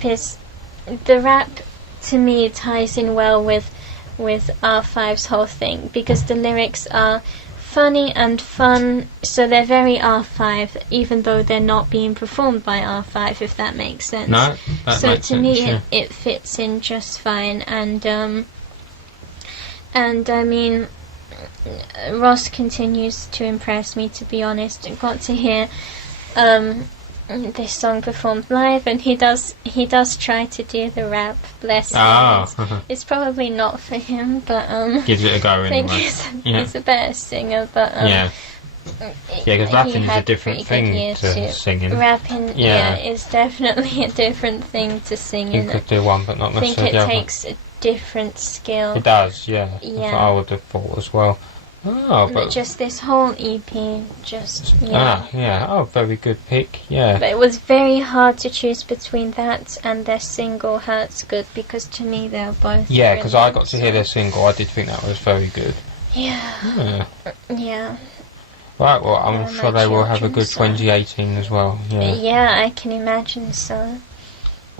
to me ties in well with R5's whole thing, because the lyrics are funny and fun, so they're very R5, even though they're not being performed by R5, if that makes sense. No, that so makes to sense, me it fits in just fine, and I mean, Ross continues to impress me, to be honest. I got to hear this song performed live, and he does try to do the rap, bless him. It's probably not for him, but gives it a go anyway. I think he's a better singer, but because rapping is a different thing to singing. Rapping is definitely a different thing to singing. You could do one, but not necessarily the other. I think it takes a different skill. It does, yeah. That's what I would have thought as well. Oh, but just this whole EP, yeah. Oh, very good pick. Yeah. But it was very hard to choose between that and their single "Hurts Good" because to me they're both. Yeah, because I got to hear their single. I did think that was very good. Yeah. Yeah. Right. Well, I'm sure they will have a good 2018 as well. Yeah. Yeah, I can imagine so.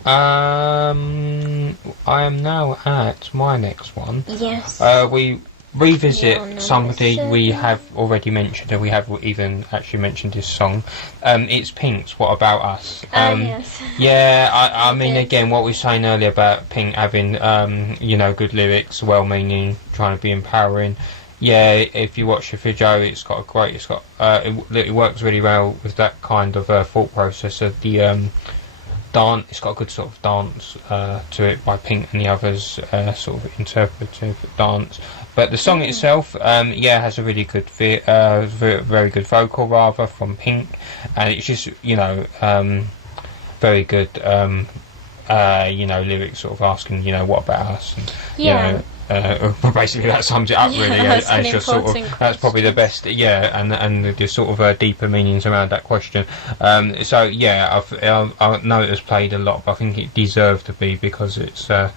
I am now at my next one. Yes. We revisit somebody we have already mentioned, and we have even actually mentioned this song. It's Pink's "What About Us." Yes. Yeah, I mean, again, what we were saying earlier about Pink having, good lyrics, well-meaning, trying to be empowering. Yeah, if you watch the video, it works really well with that kind of thought process of the dance. It's got a good sort of dance to it by Pink and the others, sort of interpretive dance. But the song itself, has a really good, very good vocal rather from Pink, and it's just very good, lyrics sort of asking, what about us? And, basically that sums it up really. As your sort of, that's probably the best. And the sort of deeper meanings around that question. I know it was played a lot, but I think it deserved to be because it's a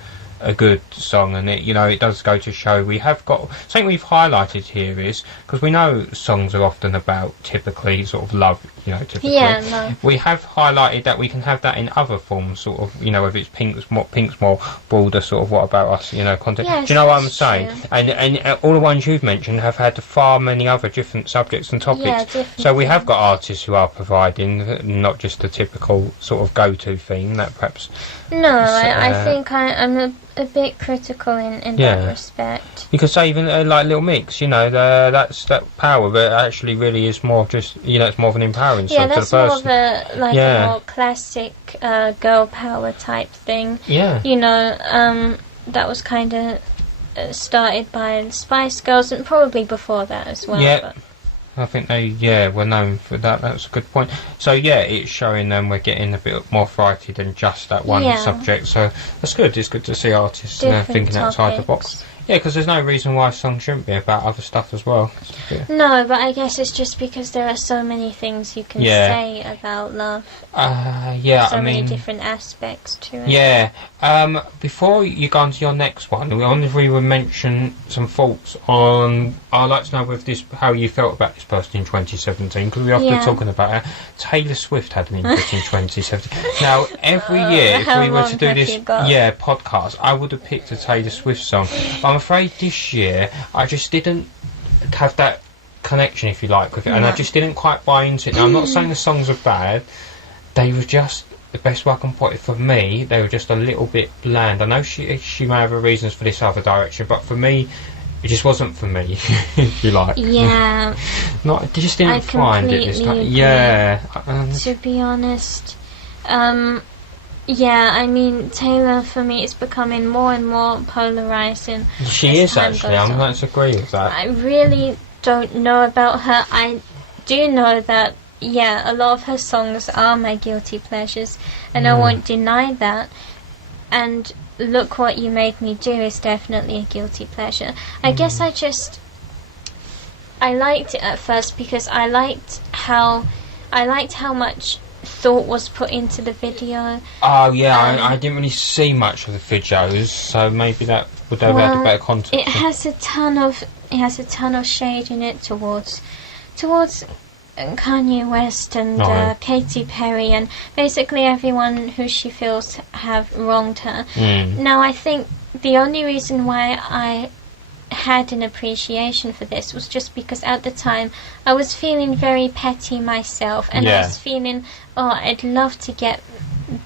good song, and it does go to show we have got something we've highlighted here is because we know songs are often about typically sort of love, typically. We have highlighted that we can have that in other forms, sort of, if it's Pink's more broader sort of "What About Us," content. Yes, do you know what I'm saying? And all the ones you've mentioned have had far many other different subjects and topics. So we have got artists who are providing not just the typical sort of go-to theme that perhaps. No, I think I'm a bit critical in that respect. Because even like Little Mix, that's that power, but it actually really is more just, it's more of an empowering song to the person. Yeah, that's more of a more classic girl power type thing. Yeah. That was kind of started by the Spice Girls, and probably before that as well. Yeah. But. I think they were known for that. That's a good point. So it's showing them we're getting a bit more variety than just that one subject. So that's good. It's good to see artists thinking outside the box. Yeah, because there's no reason why a song shouldn't be about other stuff as well. No, but I guess it's just because there are so many things you can say about love. So many different aspects to it. Yeah. Before you go on to your next one, we will mention some thoughts on. I'd like to know with this how you felt about this person in 2017, because we're often talking about how Taylor Swift had an input in 2017. Now, every year, if we were to do this podcast, I would have picked a Taylor Swift song. I'm afraid this year I just didn't have that connection, if you like, with it, and I just didn't quite buy into it. Now, I'm not saying the songs are bad. They were just, the best way I can put it, for me, they were just a little bit bland. I know she may have her reasons for this other direction, but for me, it just wasn't for me, if you like. Yeah. I just didn't find it this time. To be honest, I mean, Taylor, for me, is becoming more and more polarising. She is, actually. I'm going to agree with that. I really don't know about her. I do know that, a lot of her songs are my guilty pleasures, and I won't deny that. And Look What You Made Me Do is definitely a guilty pleasure. I guess I liked it at first because I liked how much thought was put into the video. Oh yeah, I didn't really see much of the videos, so maybe that would have had a better context. It has a ton of shade in it towards Kanye West and Katy Perry and basically everyone who she feels have wronged her. Now I think the only reason why I had an appreciation for this was just because at the time I was feeling very petty myself, and I was feeling, I'd love to get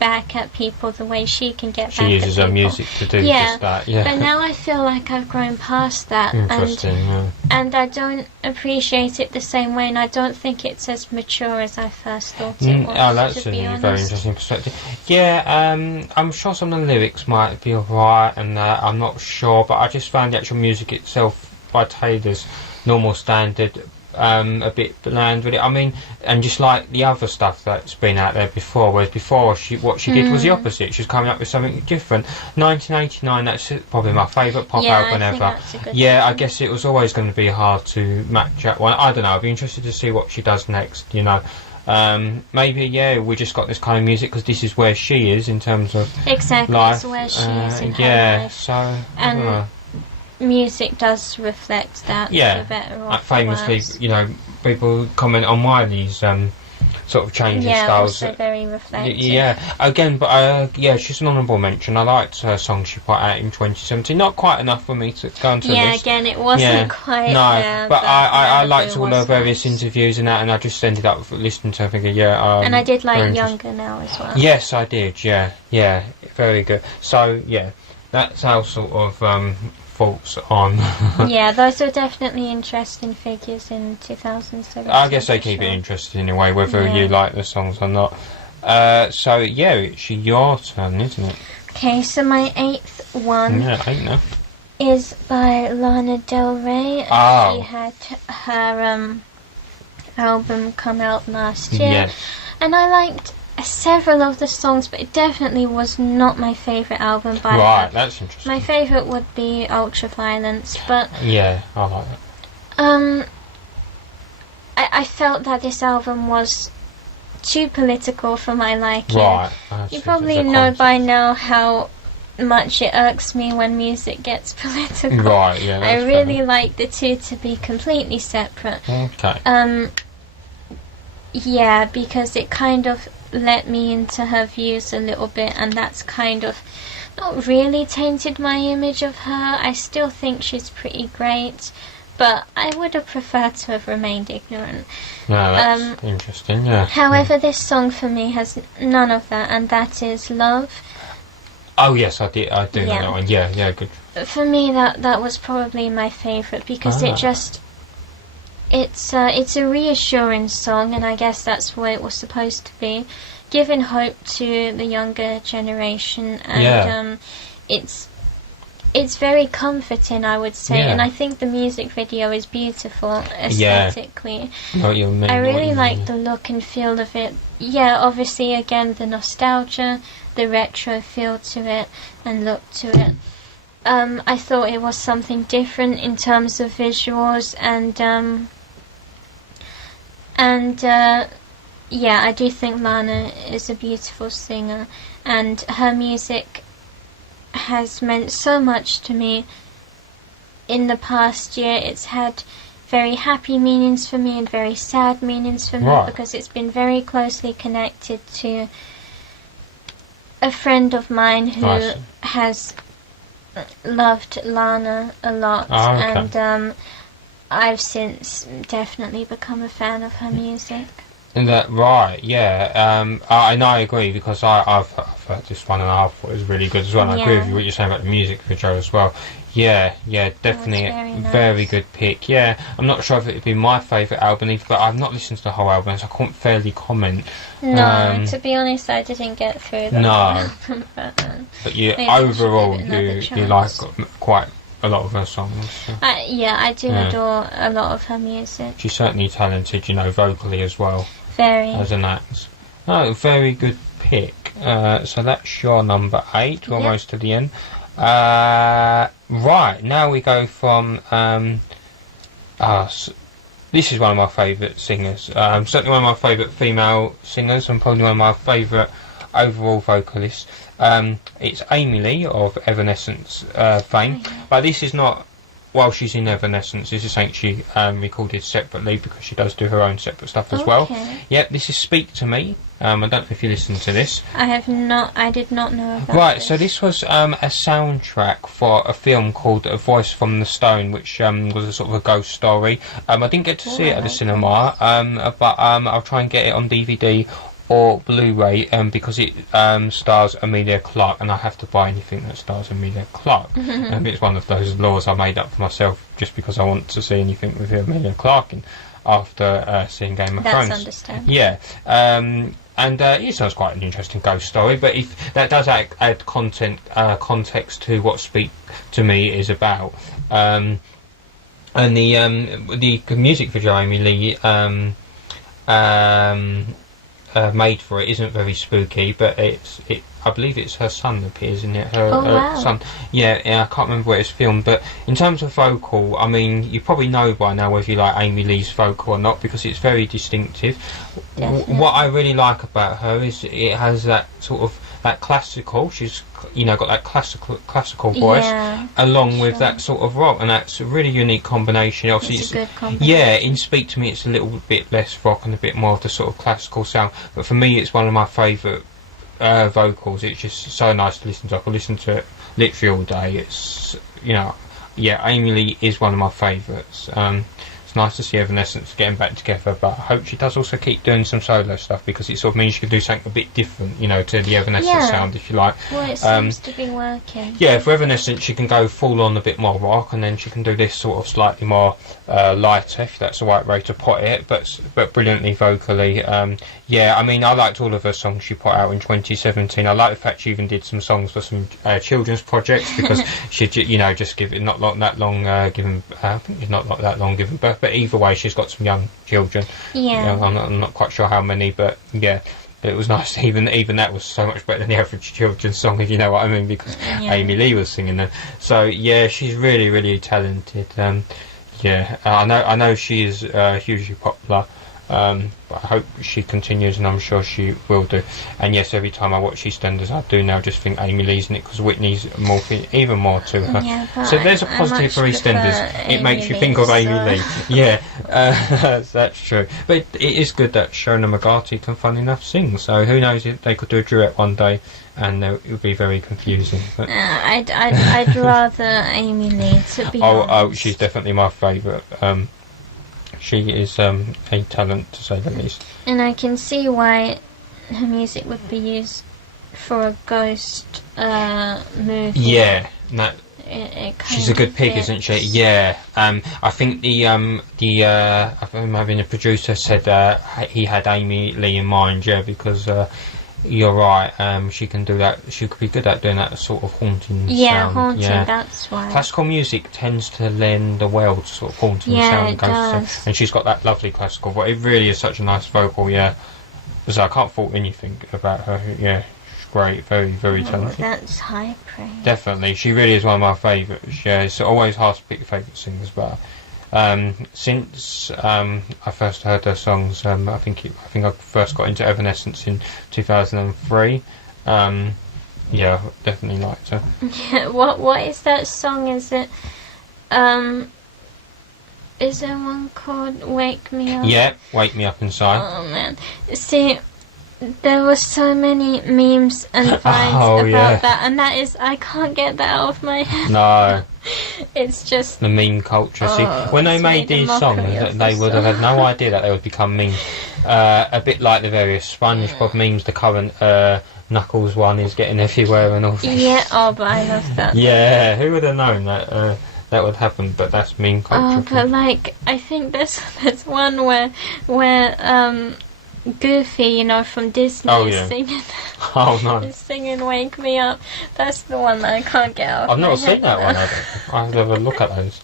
back at people the way she can get back at people. She uses her music to do just that. But now I feel like I've grown past that, and I don't appreciate it the same way, and I don't think it's as mature as I first thought it was. Oh, that's a very interesting perspective. I'm sure some of the lyrics might be alright, and I'm not sure, but I just found the actual music itself by Taylor's normal standard a bit bland with it. I mean, and just like the other stuff that's been out there before, whereas before what she did was the opposite. She was coming up with something different. 1989, that's probably my favourite pop album ever. I guess it was always going to be hard to match that one. I don't know. I'd be interested to see what she does next. You know. Maybe we just got this kind of music because this is where she is in terms of life. It's where she is in her life. So I don't know. Music does reflect that. Yeah, for better or like famously, for worse. you know, people comment on Miley's sort of changing styles. Also very reflective. Yeah, again, but she's an honourable mention. I liked her song she put out in 2017. Not quite enough for me to go into this. Again, it wasn't quite. No, but I liked all her various interviews and that, and I just ended up listening to her thinking, and I did like Younger Now as well. Yes, I did. Yeah, very good. So that's our sort of thoughts on. Those are definitely interesting figures in 2017. I guess they keep it interesting in a way, whether you like the songs or not. So it's your turn, isn't it? Okay, so my 8th one is by Lana Del Rey. She had her album come out last year, and I liked several of the songs, but it definitely was not my favourite album by her. Right, that's interesting. My favourite would be Ultraviolence, but I like that. I felt that this album was too political for my liking. Right. You probably know by now how much it irks me when music gets political. Right, yeah. I really like the two to be completely separate. Okay. Because it kind of let me into her views a little bit, and that's kind of not really tainted my image of her. I still think she's pretty great, but I would have preferred to have remained ignorant. No, that's interesting, However, this song for me has none of that, and that is Love. Oh yes, I do know that one. Yeah, good. For me, that was probably my favourite, because it's a reassuring song, and I guess that's what it was supposed to be, giving hope to the younger generation, and it's very comforting, I would say, and I think the music video is beautiful aesthetically. I really like the look and feel of it. Obviously, again, the nostalgia, the retro feel to it and look to it. I thought it was something different in terms of visuals, I do think Lana is a beautiful singer, and her music has meant so much to me in the past year. It's had very happy meanings for me and very sad meanings for me, because it's been very closely connected to a friend of mine who has loved Lana a lot, and I've since definitely become a fan of her music. I agree, because I've heard this one and I thought it was really good as well. And I agree with you what you're saying about the music video as well. Definitely very good pick. I'm not sure if it would be my favourite album either, but I've not listened to the whole album, so I can't fairly comment. No, to be honest, I didn't get through the album. But overall, you like quite a lot of her songs. So. I do adore a lot of her music. She's certainly talented, vocally as well. Very. As an act. Oh, very good pick. So that's your number 8, almost to the end. Right, now we go from... this is one of my favourite singers. Certainly one of my favourite female singers, and probably one of my favourite overall vocalists. It's Amy Lee of Evanescence fame, but this is not while she's in Evanescence. This is something she recorded separately, because she does do her own separate stuff as well. This is Speak to Me. I don't know if you listened to this. I did not know about Right, this. so this was a soundtrack for a film called A Voice from the Stone, which was a sort of a ghost story. I didn't get to see it at the cinema, but I'll try and get it on DVD or Blu-ray, because it stars Emilia Clarke, and I have to buy anything that stars Emilia Clarke. It's one of those laws I made up for myself, just because I want to see anything with Emilia Clarke in, after seeing Game of Thrones. That's understandable. And it sounds quite an interesting ghost story, but if that does add context to what Speak to Me is about. And the music video Amy Lee made for it isn't very spooky, but I believe it's her son appears in it. Her wow. son. Yeah, I can't remember where it's filmed, but in terms of vocal, I mean, you probably know by now whether you like Amy Lee's vocal or not, because it's very distinctive. What I really like about her is it has that sort of that classical. She's got that classical voice, along with that sort of rock, and that's a really unique combination. Obviously, it's a good combination. Yeah, in Speak to Me, it's a little bit less rock and a bit more of the sort of classical sound. But for me, it's one of my favourite vocals. It's just so nice to listen to. I can listen to it literally all day. It's Amy Lee is one of my favourites. It's nice to see Evanescence getting back together, but I hope she does also keep doing some solo stuff, because it sort of means she could do something a bit different, to the Evanescence sound, if you like. Well, it seems to be working. Yeah, for Evanescence she can go full on a bit more rock, and then she can do this sort of slightly more lighter, if that's the right way to put it, but brilliantly vocally. I mean, I liked all of her songs she put out in 2017. I like the fact she even did some songs for some children's projects, because she, just give it not that long given birth, but either way, she's got some young children. Yeah. I'm not quite sure how many, but yeah. It was nice. Even that was so much better than the average children's song, if you know what I mean, because Amy Lee was singing them. So yeah, she's really, really talented. I know she is hugely popular. But I hope she continues, and I'm sure she will do. And yes, every time I watch EastEnders, I do now just think Amy Lee's in it, because Whitney's morphing even more to her. Yeah, so there's a positive for EastEnders. It makes you think of Amy Lee. Yeah, that's true. But it is good that Shona McGarty can, fun enough, sing. So who knows if they could do a duet one day, and it would be very confusing. But I'd rather Amy Lee, to be honest. Oh, she's definitely my favourite. She is a talent, to say the least. And I can see why her music would be used for a ghost movie. Yeah, she's a good pick, isn't she? Yeah. I think I'm having a producer said he had Amy Lee in mind. Yeah, because you're right. She can do that. She could be good at doing that sort of haunting sound. Haunting. Yeah, that's why. Classical music tends to lend the well to sort of haunting sound. It does. And she's got that lovely classical voice. It really is such a nice vocal. Yeah. So I can't fault anything about her. Yeah, she's great. Very, very talented. That's high praise. Definitely, she really is one of my favourites. Yeah, it's always hard to pick favourite singers, but since I first heard her songs, I think I first got into Evanescence in 2003. Yeah, definitely liked her. Yeah, what is that song? Is it is there one called Wake Me Up? Yeah, Wake Me Up Inside. Oh man, see, there were so many memes and vines about that, and that is, I can't get that out of my head. No. It's just the meme culture. See, when they made these songs, they would have had no idea that they would become memes. A bit like the various SpongeBob memes. The current Knuckles one is getting everywhere and all. Yeah, but I love that. Yeah, who would have known that that would happen? But that's meme culture. But like, I think there's one where Goofy, from Disney, is singing. Oh no! Is singing "Wake Me Up." That's the one that I can't get out. I've not seen that one. I'll have a look at those.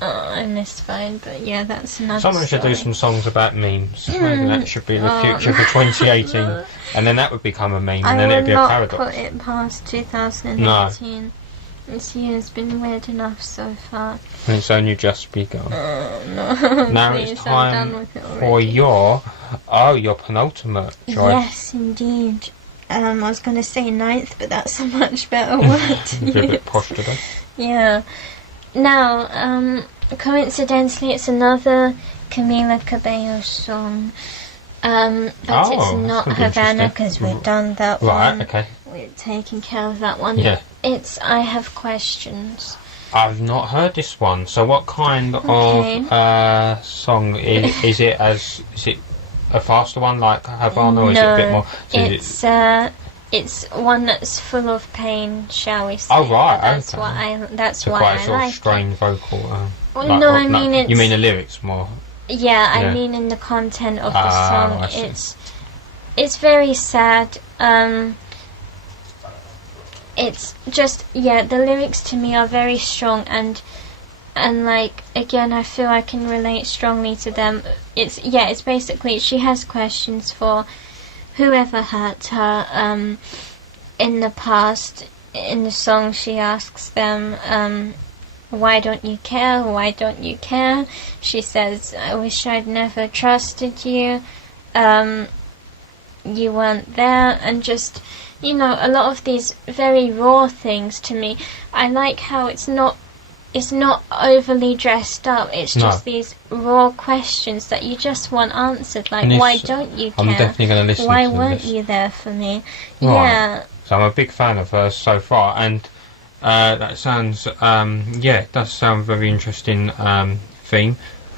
I missed fine, but yeah, that's another. Someone should do some songs about memes. Maybe that should be the future for 2018, and then that would become a meme, and then it'd be a paradox. I will not put it past 2018. No. This year's been weird enough so far. And it's only just begun. Oh no! Now Please, it's time I'm done with it for your penultimate choice. Yes, indeed. I was going to say 9th, but that's a much better word to use. You're a bit posh today. Yeah. Now, coincidentally, it's another Camila Cabello song. But it's not Havana, because we've done that one. Right, okay. We're taking care of that one. Yeah. It's I Have Questions. I've not heard this one. So what kind of song is it? Is it a faster one like Havana, or is it a bit more? So it's one that's full of pain, shall we say? Oh right, that's okay. That's so why quite I a sort like of strained vocal. I mean it's. You mean the lyrics more? Yeah, I mean in the content of the song. It's very sad. It's just the lyrics to me are very strong, and and like again, I feel I can relate strongly to them. It's basically she has questions for whoever hurt her in the past. In the song, she asks them, why don't you care? Why don't you care? She says, I wish I'd never trusted you. You weren't there. And just, a lot of these very raw things to me. I like how it's not overly dressed up. It's just these raw questions that you just want answered. Like, why don't you care? I'm definitely going to listen why to this. Why weren't you there for me? Right. Yeah. So I'm a big fan of her so far, and that sounds, it does sound very interesting theme.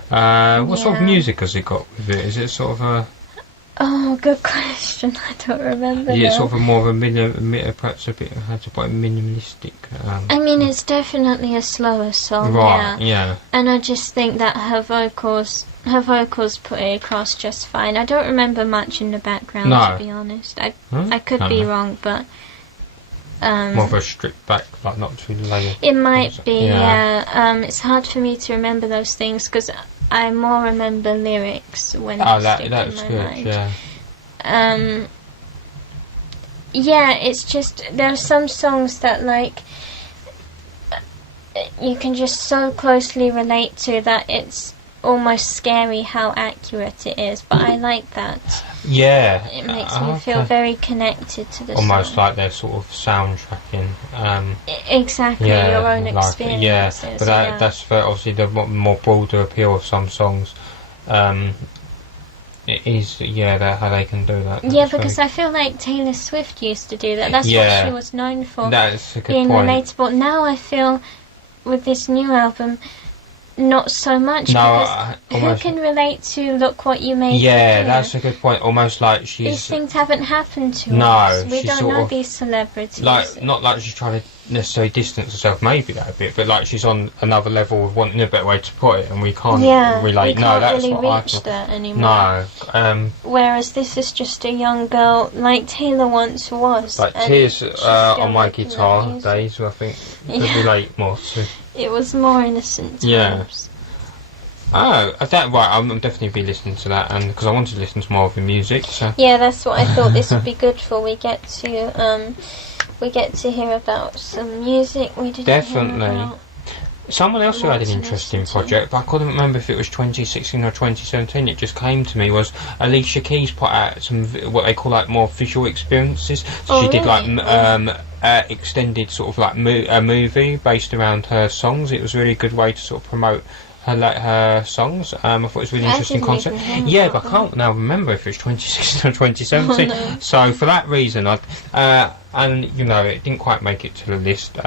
What sort of music has it got with it? Is it sort of a... Oh, good question. I don't remember. Yeah, sort of more of a perhaps a bit, how to put it, minimalistic. I mean, it's definitely a slower song, right? Yeah. And I just think that her vocals put it across just fine. I don't remember much in the background, to be honest. I could be wrong, but more of a stripped back, like not too low. It might be, yeah. It's hard for me to remember those things because I more remember lyrics when they stick in my mind. Yeah, it's just there are some songs that like you can just so closely relate to that it's almost scary how accurate it is, but I like that. Yeah. It makes me feel very connected to the almost song. Like they're sort of soundtracking. Exactly, your own experiences. Yeah, but that's for obviously the more broader appeal of some songs. It is, how they can do that. Yeah, because I feel like Taylor Swift used to do that. That's what she was known for. That's a good being point. Relatable. Now I feel with this new album, not so much. No, because who can relate to Look What You Made? Yeah, that's a good point. Almost like she's... These things haven't happened to us. We don't know these celebrities. Like, not like she's trying to necessarily distance herself, maybe that a bit, but like she's on another level of wanting a better way to put it, and we can't relate. We can't really reach that anymore. No. Whereas this is just a young girl, like Taylor once was. Like Tears on My Guitar days, I think, could relate more to. It was more innocent times. Yeah. Oh, that right. I'm definitely be listening to that, and because I want to listen to more of the music. So. Yeah, that's what I thought this would be good for. We get to hear about some music we didn't definitely. hear about. Someone else who had an interesting project, but I couldn't remember if it was 2016 or 2017. It just came to me was Alicia Keys put out some what they call like more visual experiences. So she did like extended sort of like a movie based around her songs. It was a really good way to sort of promote her songs. I thought it was a really interesting concept. Yeah, but I can't now remember if it was 2016 or 2017. Oh, no. So for that reason, and it didn't quite make it to the list.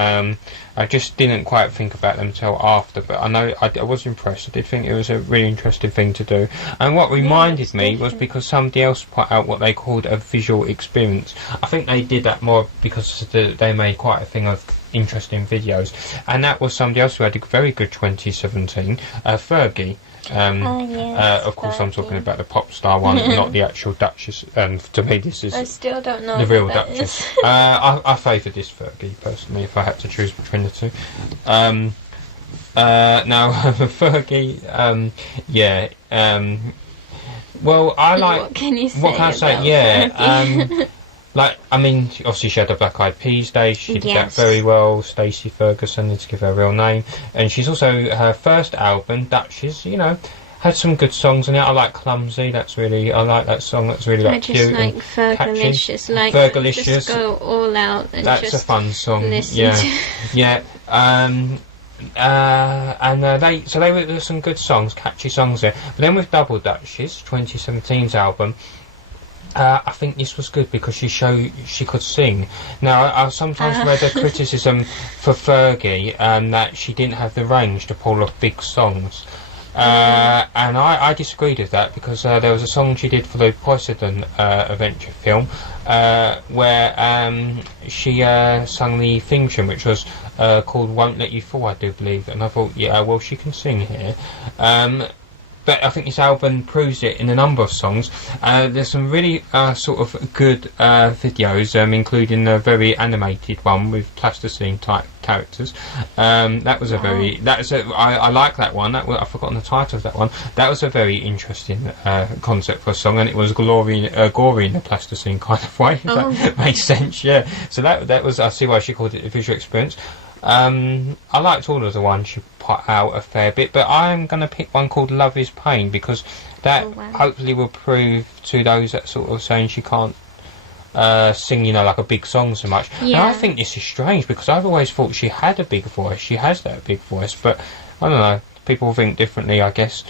I just didn't quite think about them until after, but I know I was impressed. I did think it was a really interesting thing to do. And what reminded me was because somebody else put out what they called a visual experience. I think they did that more because they made quite a thing of interesting videos, and that was somebody else who had a very good 2017, Fergie. Of course, I'm talking about the pop star one, not the actual Duchess. To me, this is I still don't know the real Duchess. I favour this Fergie personally, if I had to choose between the two. Now, Fergie, well, I like. What can you say? What can I say? Yeah. Like, I mean, obviously she had the Black Eyed Peas days, she did that very well. Stacey Ferguson, let's give her a real name. And she's also, her first album, Duchess, had some good songs in it. I like Clumsy, I like that song, that's really like cute. I just like Fergalicious, like, Fergalicious. just go all out and that's just a fun song. Listen to. Yeah. They were some good songs, catchy songs there. But then with Double Dutchess, 2017's album, I think this was good because she could sing. Now, I sometimes read a criticism for Fergie that she didn't have the range to pull off big songs. And I disagreed with that because there was a song she did for the Poseidon adventure film where she sung the theme tune, which was called Won't Let You Fall, I do believe. And I thought, yeah, well, she can sing here. but I think this album proves it in a number of songs. There's some really sort of good videos, including a very animated one with plasticine type characters. That was a very I like that one. I've forgotten the title of that one. That was a very interesting concept for a song, and it was gory in the plasticine kind of way. That makes sense, yeah. So that was, I see why she called it a visual experience. I liked all of the ones she put out a fair bit, but I'm going to pick one called Love is Pain, because that hopefully will prove to those that sort of saying she can't sing, you know, like a big song so much. Yeah. And I think this is strange, because I've always thought she had a big voice. She has that big voice, but I don't know. People think differently, I guess.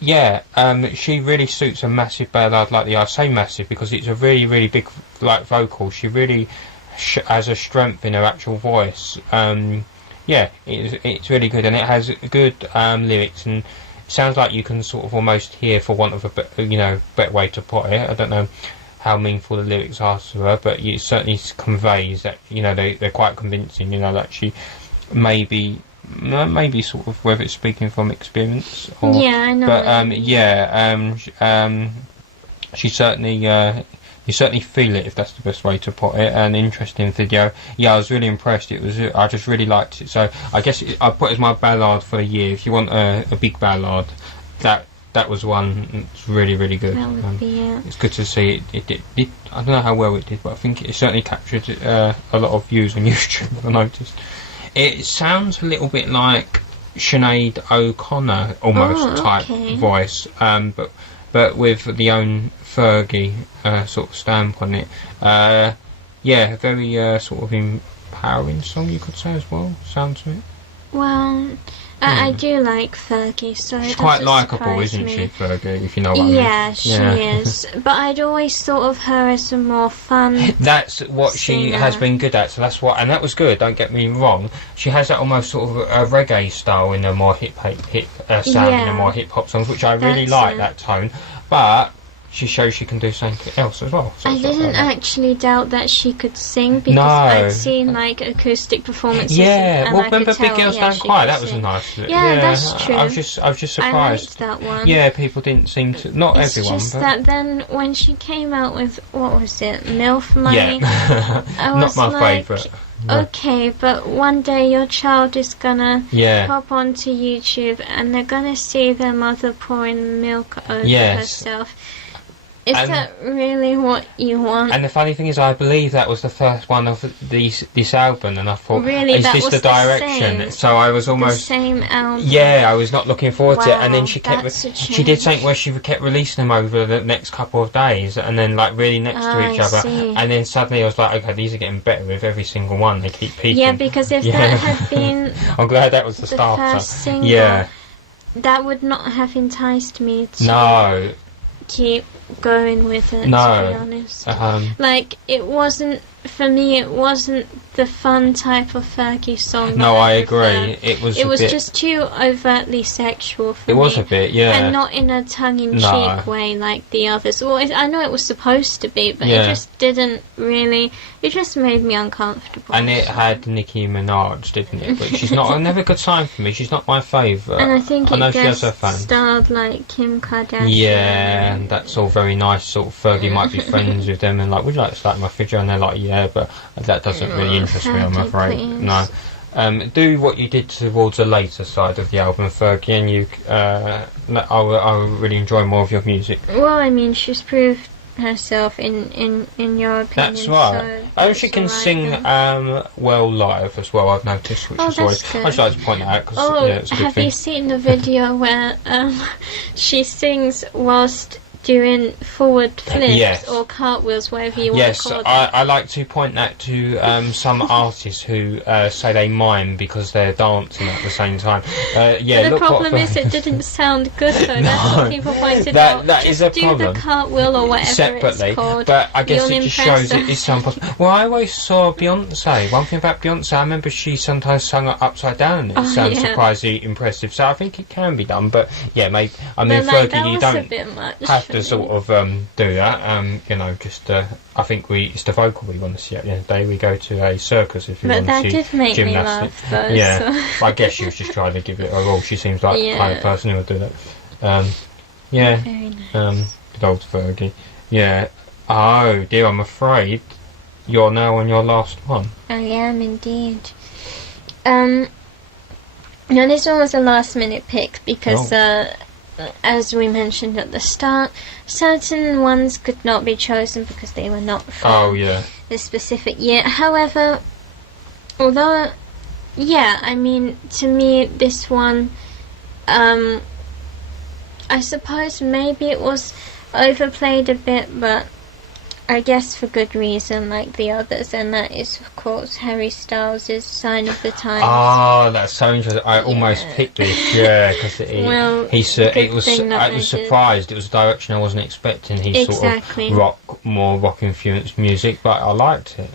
She really suits a massive ballad like the. I say massive because it's a really, really big like vocal. She really has a strength in her actual voice. It's really good, and it has good lyrics, and it sounds like you can sort of almost hear, for want of a better way to put it. I don't know how meaningful the lyrics are to her, but it certainly conveys that, you know, they're quite convincing, you know, that she maybe sort of, whether it's speaking from experience or... Yeah, I know. But, she certainly... you certainly feel it, if that's the best way to put it. An interesting video. Yeah, I was really impressed. I just really liked it. So I guess I put it as my ballad for the year. If you want a big ballad, that was one that's really, really good. That would be it. It's good to see it. I don't know how well it did, but I think it certainly captured a lot of views on YouTube, I noticed. It sounds a little bit like Sinead O'Connor almost type voice, but with the own Fergie sort of stamp on it. Very sort of empowering song, you could say, as well. Sounds to it. Well, I do like Fergie, so she's quite likeable, isn't she, Fergie? If you know what I mean. Yeah, she is. But I'd always thought of her as a more fun. That's what singer. She has been good at. So that's what, and that was good. Don't get me wrong. She has that almost sort of a reggae style in her more hip sound in her more hip hop songs, which I really like that tone. But she shows she can do something else as well. So I didn't actually doubt that she could sing, because I'd seen like acoustic performances. Yeah, well, remember Big Girls Don't Cry? That was a nice. Yeah, that's true. I was just surprised. I liked that one. Yeah, people didn't seem to. Not everyone. It's just but that then when she came out with, what was it, MILF Money? Yeah, I was not my favourite. Okay, but one day your child is gonna pop onto YouTube and they're gonna see their mother pouring milk over herself. Is that really what you want? And the funny thing is, I believe that was the first one of this album, and I thought, really, is this the direction? So I was almost the same album. Yeah, I was not looking forward to it, and then she she did something where she kept releasing them over the next couple of days, and then like really next to each other, and then suddenly I was like, okay, these are getting better with every single one. They keep peaking. Yeah, because if that had been, I'm glad that was the starter. First single, that would not have enticed me to keep going with it, to be honest. Like, it wasn't, for me, it wasn't the fun type of Fergie song. No, I agree. It was just too overtly sexual for me. It was a bit, yeah. And not in a tongue-in-cheek way like the others. Well, I know it was supposed to be, but it just didn't really... It just made me uncomfortable. And it had Nicki Minaj, didn't it? But she's not... never a good sign for me. She's not my favourite. And I think she has her fans. Starred like Kim Kardashian. Yeah, and that's all very nice. Sort of Fergie might be friends with them and like, would you like to start my video? And they're like, yeah, but that doesn't really interest me, I'm afraid. Please. No. Do what you did towards the later side of the album, Fergie, and you. I will really enjoy more of your music. Well, I mean, she's proved herself in your opinion. That's right. She can sing well live as well, I've noticed, which is always good. I just like to point that out because it's a good thing. You seen the video where she sings whilst doing forward flips or cartwools, whatever you want to call them? Yes, I like to point that to some artists who say they mime because they're dancing at the same time. But the problem is it didn't sound good though. That's what people pointed out. That is a problem. Do the cartwheel or whatever separately, it's called. But I guess it just shows it is some possible. Well, I always saw Beyonce. One thing about Beyonce, I remember she sometimes sung it upside down and it sounds surprisingly impressive. So I think it can be done. But yeah, maybe, I mean, Fergie, you don't a bit much have to sort of do that. You know, just I think it's the vocal we want to see at the end of the day. We go to a circus if you want to see But that did make me gymnastics. laugh, though. Yeah, So. I guess she was just trying to give it a roll. She seems like the kind of Yeah. person who would do that. Yeah, Very nice. good old Fergie. Yeah. Oh dear, I'm afraid you're now on your last one. I am indeed. Now this one was a last minute pick because, as we mentioned at the start, certain ones could not be chosen because they were not from the specific year. However, although, I mean, to me this one, I suppose maybe it was overplayed a bit, but I guess for good reason, like the others, and that is, of course, Harry Styles' Sign of the Times. Oh, that's so interesting. I almost picked this, because I was surprised. It was a direction I wasn't expecting. He sort of more rock influenced music, but I liked it.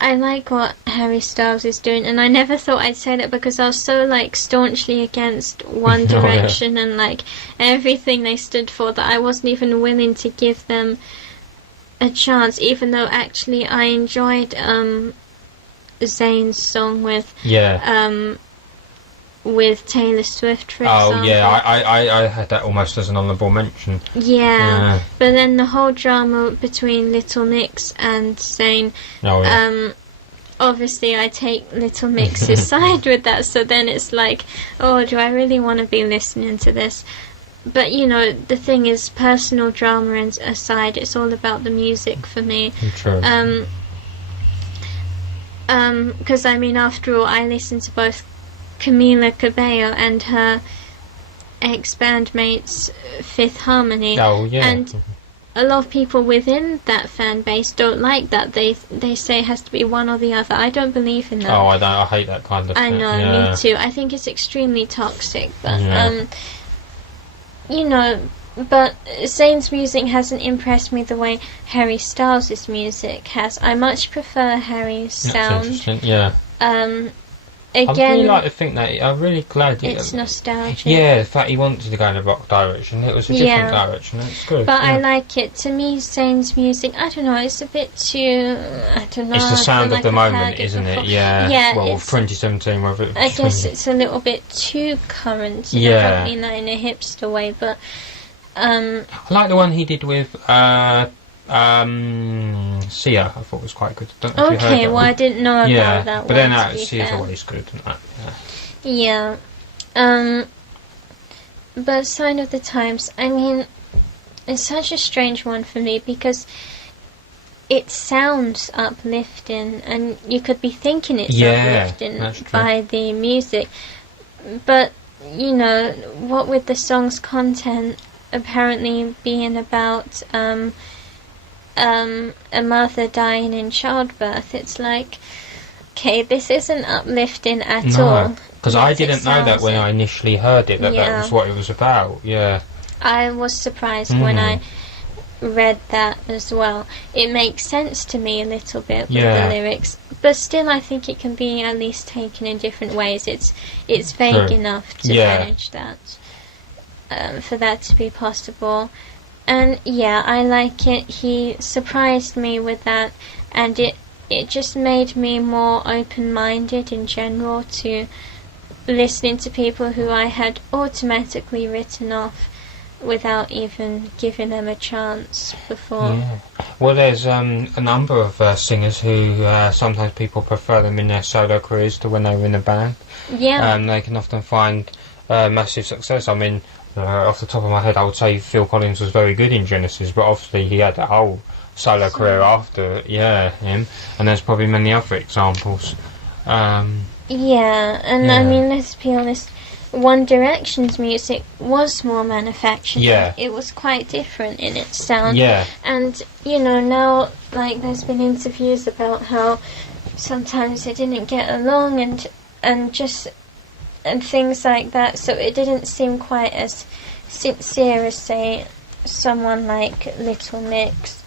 I like what Harry Styles is doing, and I never thought I'd say that because I was so staunchly against One Direction and everything they stood for that I wasn't even willing to give them a chance, even though actually I enjoyed Zayn's song with Taylor Swift, for example. Oh yeah, I had that almost as an honourable mention. Yeah, but then the whole drama between Little Mix and Zayn. Obviously I take Little Mix's side with that, so then it's like, oh, do I really want to be listening to this? But the thing is, personal drama aside, it's all about the music for me. True. Because I mean, after all, I listen to both Camila Cabello and her ex-bandmates Fifth Harmony. Oh yeah. And a lot of people within that fan base don't like that. They say it has to be one or the other. I don't believe in that. Oh, I don't. I hate that kind of thing. I know, me too. I think it's extremely toxic. But but Zayn's music hasn't impressed me the way Harry Styles' music has. I much prefer Harry's sound. That's interesting. Yeah. Again, I really like to think that. I'm really glad it's nostalgic. Yeah, the fact he wanted to go in a rock direction. It was a different direction. It's good. But I like it. To me, Zayn's music, I don't know, it's a bit too. I don't know. It's the sound of the moment, isn't it? Yeah. Yeah. Well, 2017. I guess it's a little bit too current. Probably not in a hipster way, but. I like the one he did with Sia. I thought was quite good. Don't know if you heard that one. I didn't know about that but one. then Sia's always good. Yeah. But Sign of the Times, I mean, it's such a strange one for me because it sounds uplifting, and you could be thinking it's uplifting by the music. But what with the song's content apparently being about a mother dying in childbirth, it's like, okay, this isn't uplifting at all. Because I didn't know that when I initially heard it, that was what it was about. Yeah, I was surprised when I read that as well. It makes sense to me a little bit with the lyrics, but still I think it can be at least taken in different ways. It's vague enough to manage that, for that to be possible. And I like it. He surprised me with that, and it just made me more open-minded in general to listening to people who I had automatically written off without even giving them a chance before. Yeah. Well, there's a number of singers who sometimes people prefer them in their solo careers to when they were in a band. Yeah. They can often find massive success. I mean, off the top of my head, I would say Phil Collins was very good in Genesis, but obviously he had a whole solo career after him, and there's probably many other examples. I mean, let's be honest, One Direction's music was more manufactured. It was quite different in its sound. And now there's been interviews about how sometimes they didn't get along and things like that, so it didn't seem quite as sincere as, say, someone like Little Mix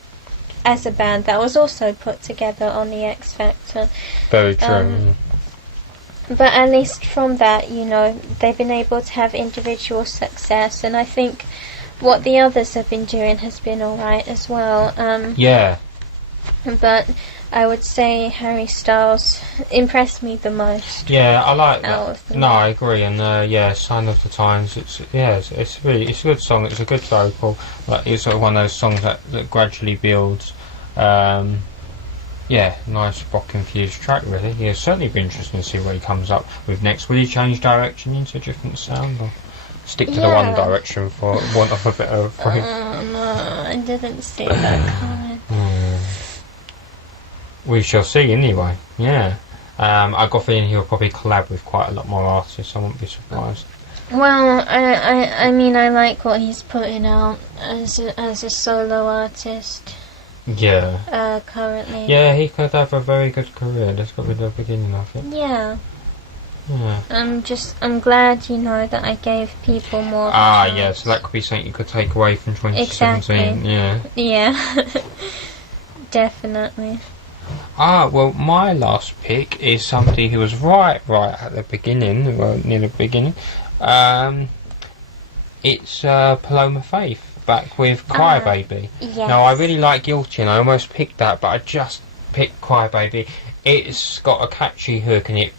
as a band that was also put together on the X Factor. Very true. But at least from that, you know, they've been able to have individual success, and I think what the others have been doing has been alright as well. Yeah. But I would say Harry Styles impressed me the most. Yeah, I like that. Out of them. No, I agree, and yeah, Sign of the Times. It's a good song. It's a good vocal. Like, it's sort of one of those songs that gradually builds. Yeah, nice rock infused track, really. Yeah, certainly be interesting to see what he comes up with next. Will he change direction into a different sound, or stick to the one direction for want of a better phrase? No, I didn't see that coming. We shall see anyway. Yeah, I got a feeling he'll probably collab with quite a lot more artists. I wouldn't be surprised. Well, I mean, I like what he's putting out as a solo artist. Yeah. Currently. Yeah, he could have a very good career. That's got to be the beginning of it. Yeah. Yeah. I'm glad, you know, that I gave people more. Yeah, so that could be something you could take away from 2017. Exactly. Yeah. Yeah. Definitely. Well, my last pick is somebody who was right at the beginning, well, near the beginning. It's Paloma Faith, back with Cry Baby. Yes. Now, I really like Guilty, and I almost picked that, but I just picked Cry Baby. It's got a catchy hook, and it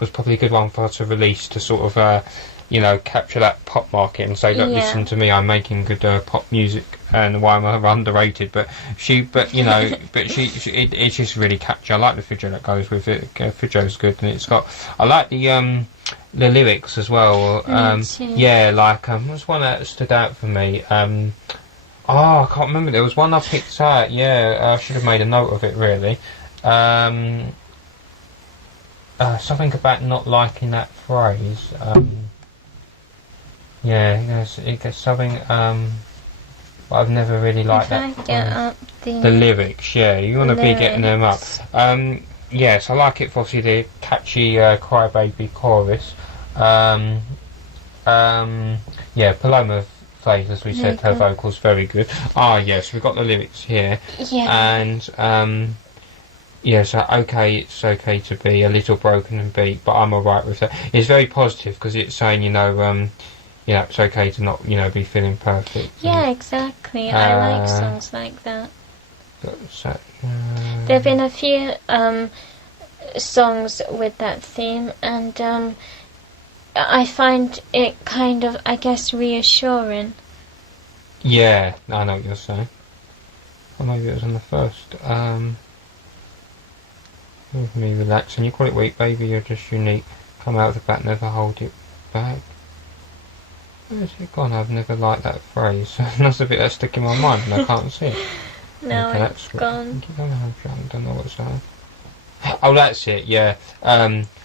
was probably a good one for her to release to sort of, you know, capture that pop market and say, look, listen to me, I'm making good pop music, and why am I underrated? It's just really catchy. I like the video that goes with it. Video's good, and it's got. I like the lyrics as well. Yeah, like what's one that stood out for me? I can't remember. There was one I picked out. Yeah, I should have made a note of it really. Something about not liking that phrase. Yeah, it gets something. But I've never really liked that. The lyrics, yeah, you want to be getting them up. Yes, I like it for obviously the catchy Cry Baby chorus. Yeah, Paloma Faith, as we said, her vocals very good. Yes, we've got the lyrics here. Yeah. And yeah, so it's okay to be a little broken and beat, but I'm alright with that. It's very positive because it's saying, you know, it's okay to not, you know, be feeling perfect. Yeah, exactly. I like songs like that. So, there have been a few songs with that theme, and I find it kind of, I guess, reassuring. Yeah, I know what you're saying. Or maybe it was on the first. With me relaxing. You call it weak, baby, you're just unique. Come out of the back, never hold it back. Where's it gone? I've never liked that phrase. That's a bit that stuck in my mind and I can't see it. No, it's gone. I don't know what's that. Oh, that's it, yeah.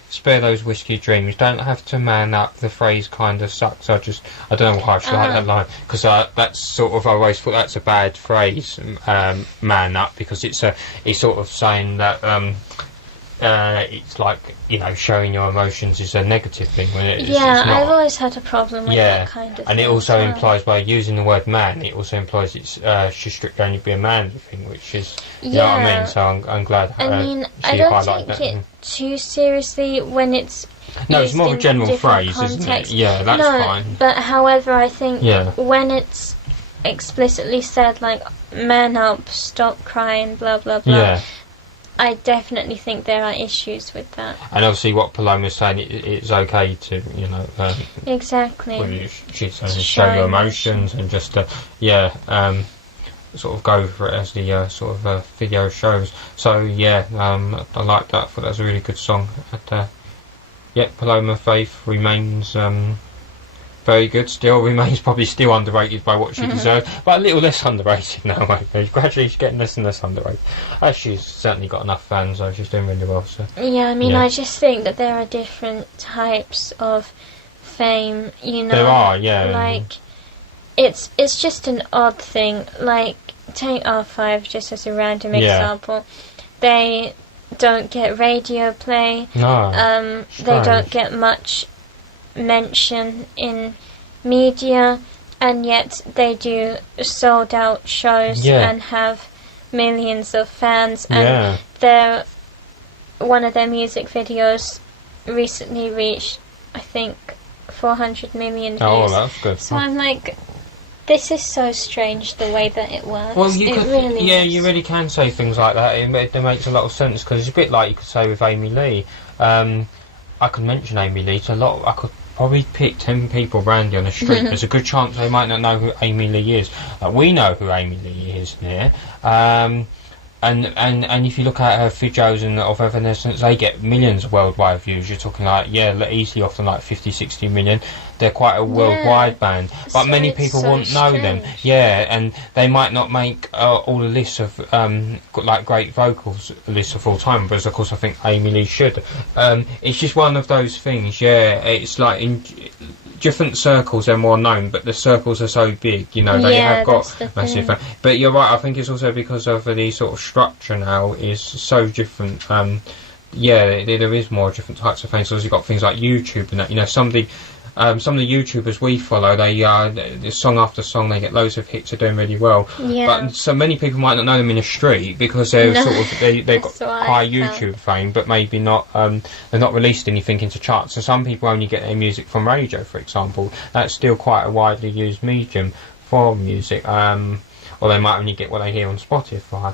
Spare those whiskey dreams. Don't have to man up. The phrase kind of sucks. I don't know why I should like that line. Because that's sort of, I always thought that's a bad phrase, man up, because it's sort of saying that, it's like, you know, showing your emotions is a negative thing when it's not. I've always had a problem with that kind of thing. And it also implies, by using the word man, it also implies it's should strictly only be a manly thing, which is, you know what I mean? So I'm glad I mean, I don't take it too seriously when it's no, it's more of a general phrase, isn't it? Yeah, that's fine. But however, I think when it's explicitly said, like, man up, stop crying, blah, blah, blah, I definitely think there are issues with that. And obviously what Paloma's saying, it's okay to, you know... exactly. She's saying show your emotions and just, sort of go for it as the sort of video shows. So, yeah, I like that. I thought that was a really good song. Paloma Faith remains... very good still, remains probably still underrated by what she deserves, but a little less underrated now, maybe. Gradually she's getting less and less underrated. She's certainly got enough fans, though, she's doing really well. So. Yeah, I mean, I just think that there are different types of fame, you know. There are, yeah. Like, it's just an odd thing. Like, take R5 just as a random example. They don't get radio play. No. They don't get much mention in media, and yet they do sold out shows and have millions of fans, and one of their music videos recently reached, I think, 400 million views. Oh, that's good. So I'm like, this is so strange the way that it works. Well, you could, really is. you really can say things like that. It makes a lot of sense, because it's a bit like you could say with Amy Lee. I could mention Amy Lee to I could probably pick 10 people randomly on the street. There's a good chance they might not know who Amy Lee is. We know who Amy Lee is here. And if you look at her videos and of Evanescence, they get millions of worldwide views. You're talking like, easily often like 50, 60 million. They're quite a worldwide band. But So many it's people so won't know them. strange. Yeah, and they might not make all the lists of like great vocals lists of all time, whereas of course I think Amy Lee should. It's just one of those things, it's like in different circles they're more known, but the circles are so big, they have got that's the massive thing. But you're right, I think it's also because of the sort of structure now is so different. There is more different types of things. So you've got things like YouTube and that, some of the YouTubers we follow, they song after song, they get loads of hits, they're doing really well. Yeah. But so many people might not know them in the street because they're they've got That's what I high felt. YouTube fame, but maybe not they're not released anything into charts. So some people only get their music from radio, for example. That's still quite a widely used medium for music. Or they might only get what they hear on Spotify.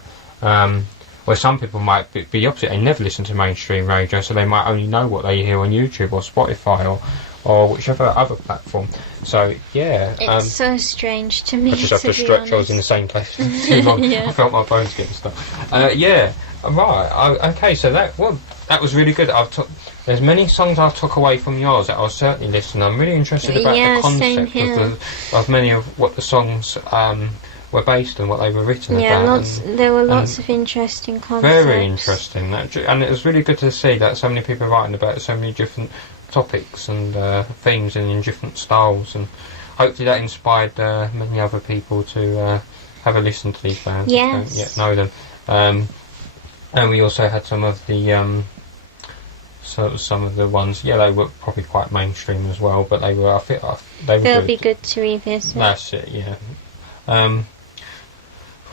Where some people might be the opposite, they never listen to mainstream radio, so they might only know what they hear on YouTube or Spotify or whichever other platform. So It's so strange to me. I just have to be stretch. honest. I was in the same place for too long. Yeah. I felt my bones getting stuck. Right. Okay. So that was really good. There's many songs I've took away from yours that I'll certainly listen. I'm really interested about the same concept here. of many of what the songs were based on, what they were written about. There were lots of interesting concepts. Very interesting. And it was really good to see that so many people are writing about so many different topics and themes and in different styles, and hopefully that inspired many other people to have a listen to these bands if they don't yet know them. And we also had some of the some of the ones, they were probably quite mainstream as well, but they were They'll be good to revisit. That's it,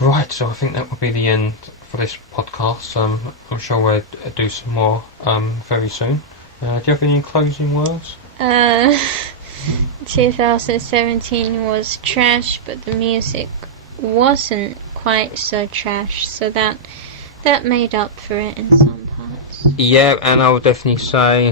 right, so I think that will be the end for this podcast. I'm sure we'll do some more very soon. Do you have any closing words? 2017 was trash, but the music wasn't quite so trash, so that made up for it in some parts. Yeah, and I would definitely say,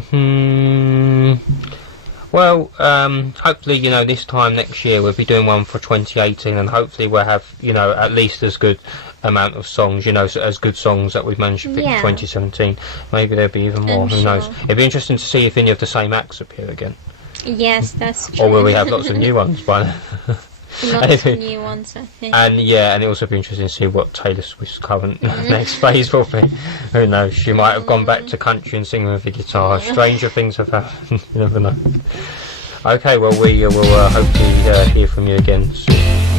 hopefully, this time next year we'll be doing one for 2018, and hopefully we'll have, at least as good amount of songs, as good songs that we've managed to pick in 2017. Maybe there'll be even more, who knows. It'd be interesting to see if any of the same acts appear again. Yes, that's true. Or will we have lots of new ones by then? Lots of new ones, I think. And it'll also be interesting to see what Taylor Swift's current next phase will be. Who knows? She might have gone back to country and singing with the guitar. Stranger things have happened. You never know. Okay, well, we will hopefully hear from you again soon.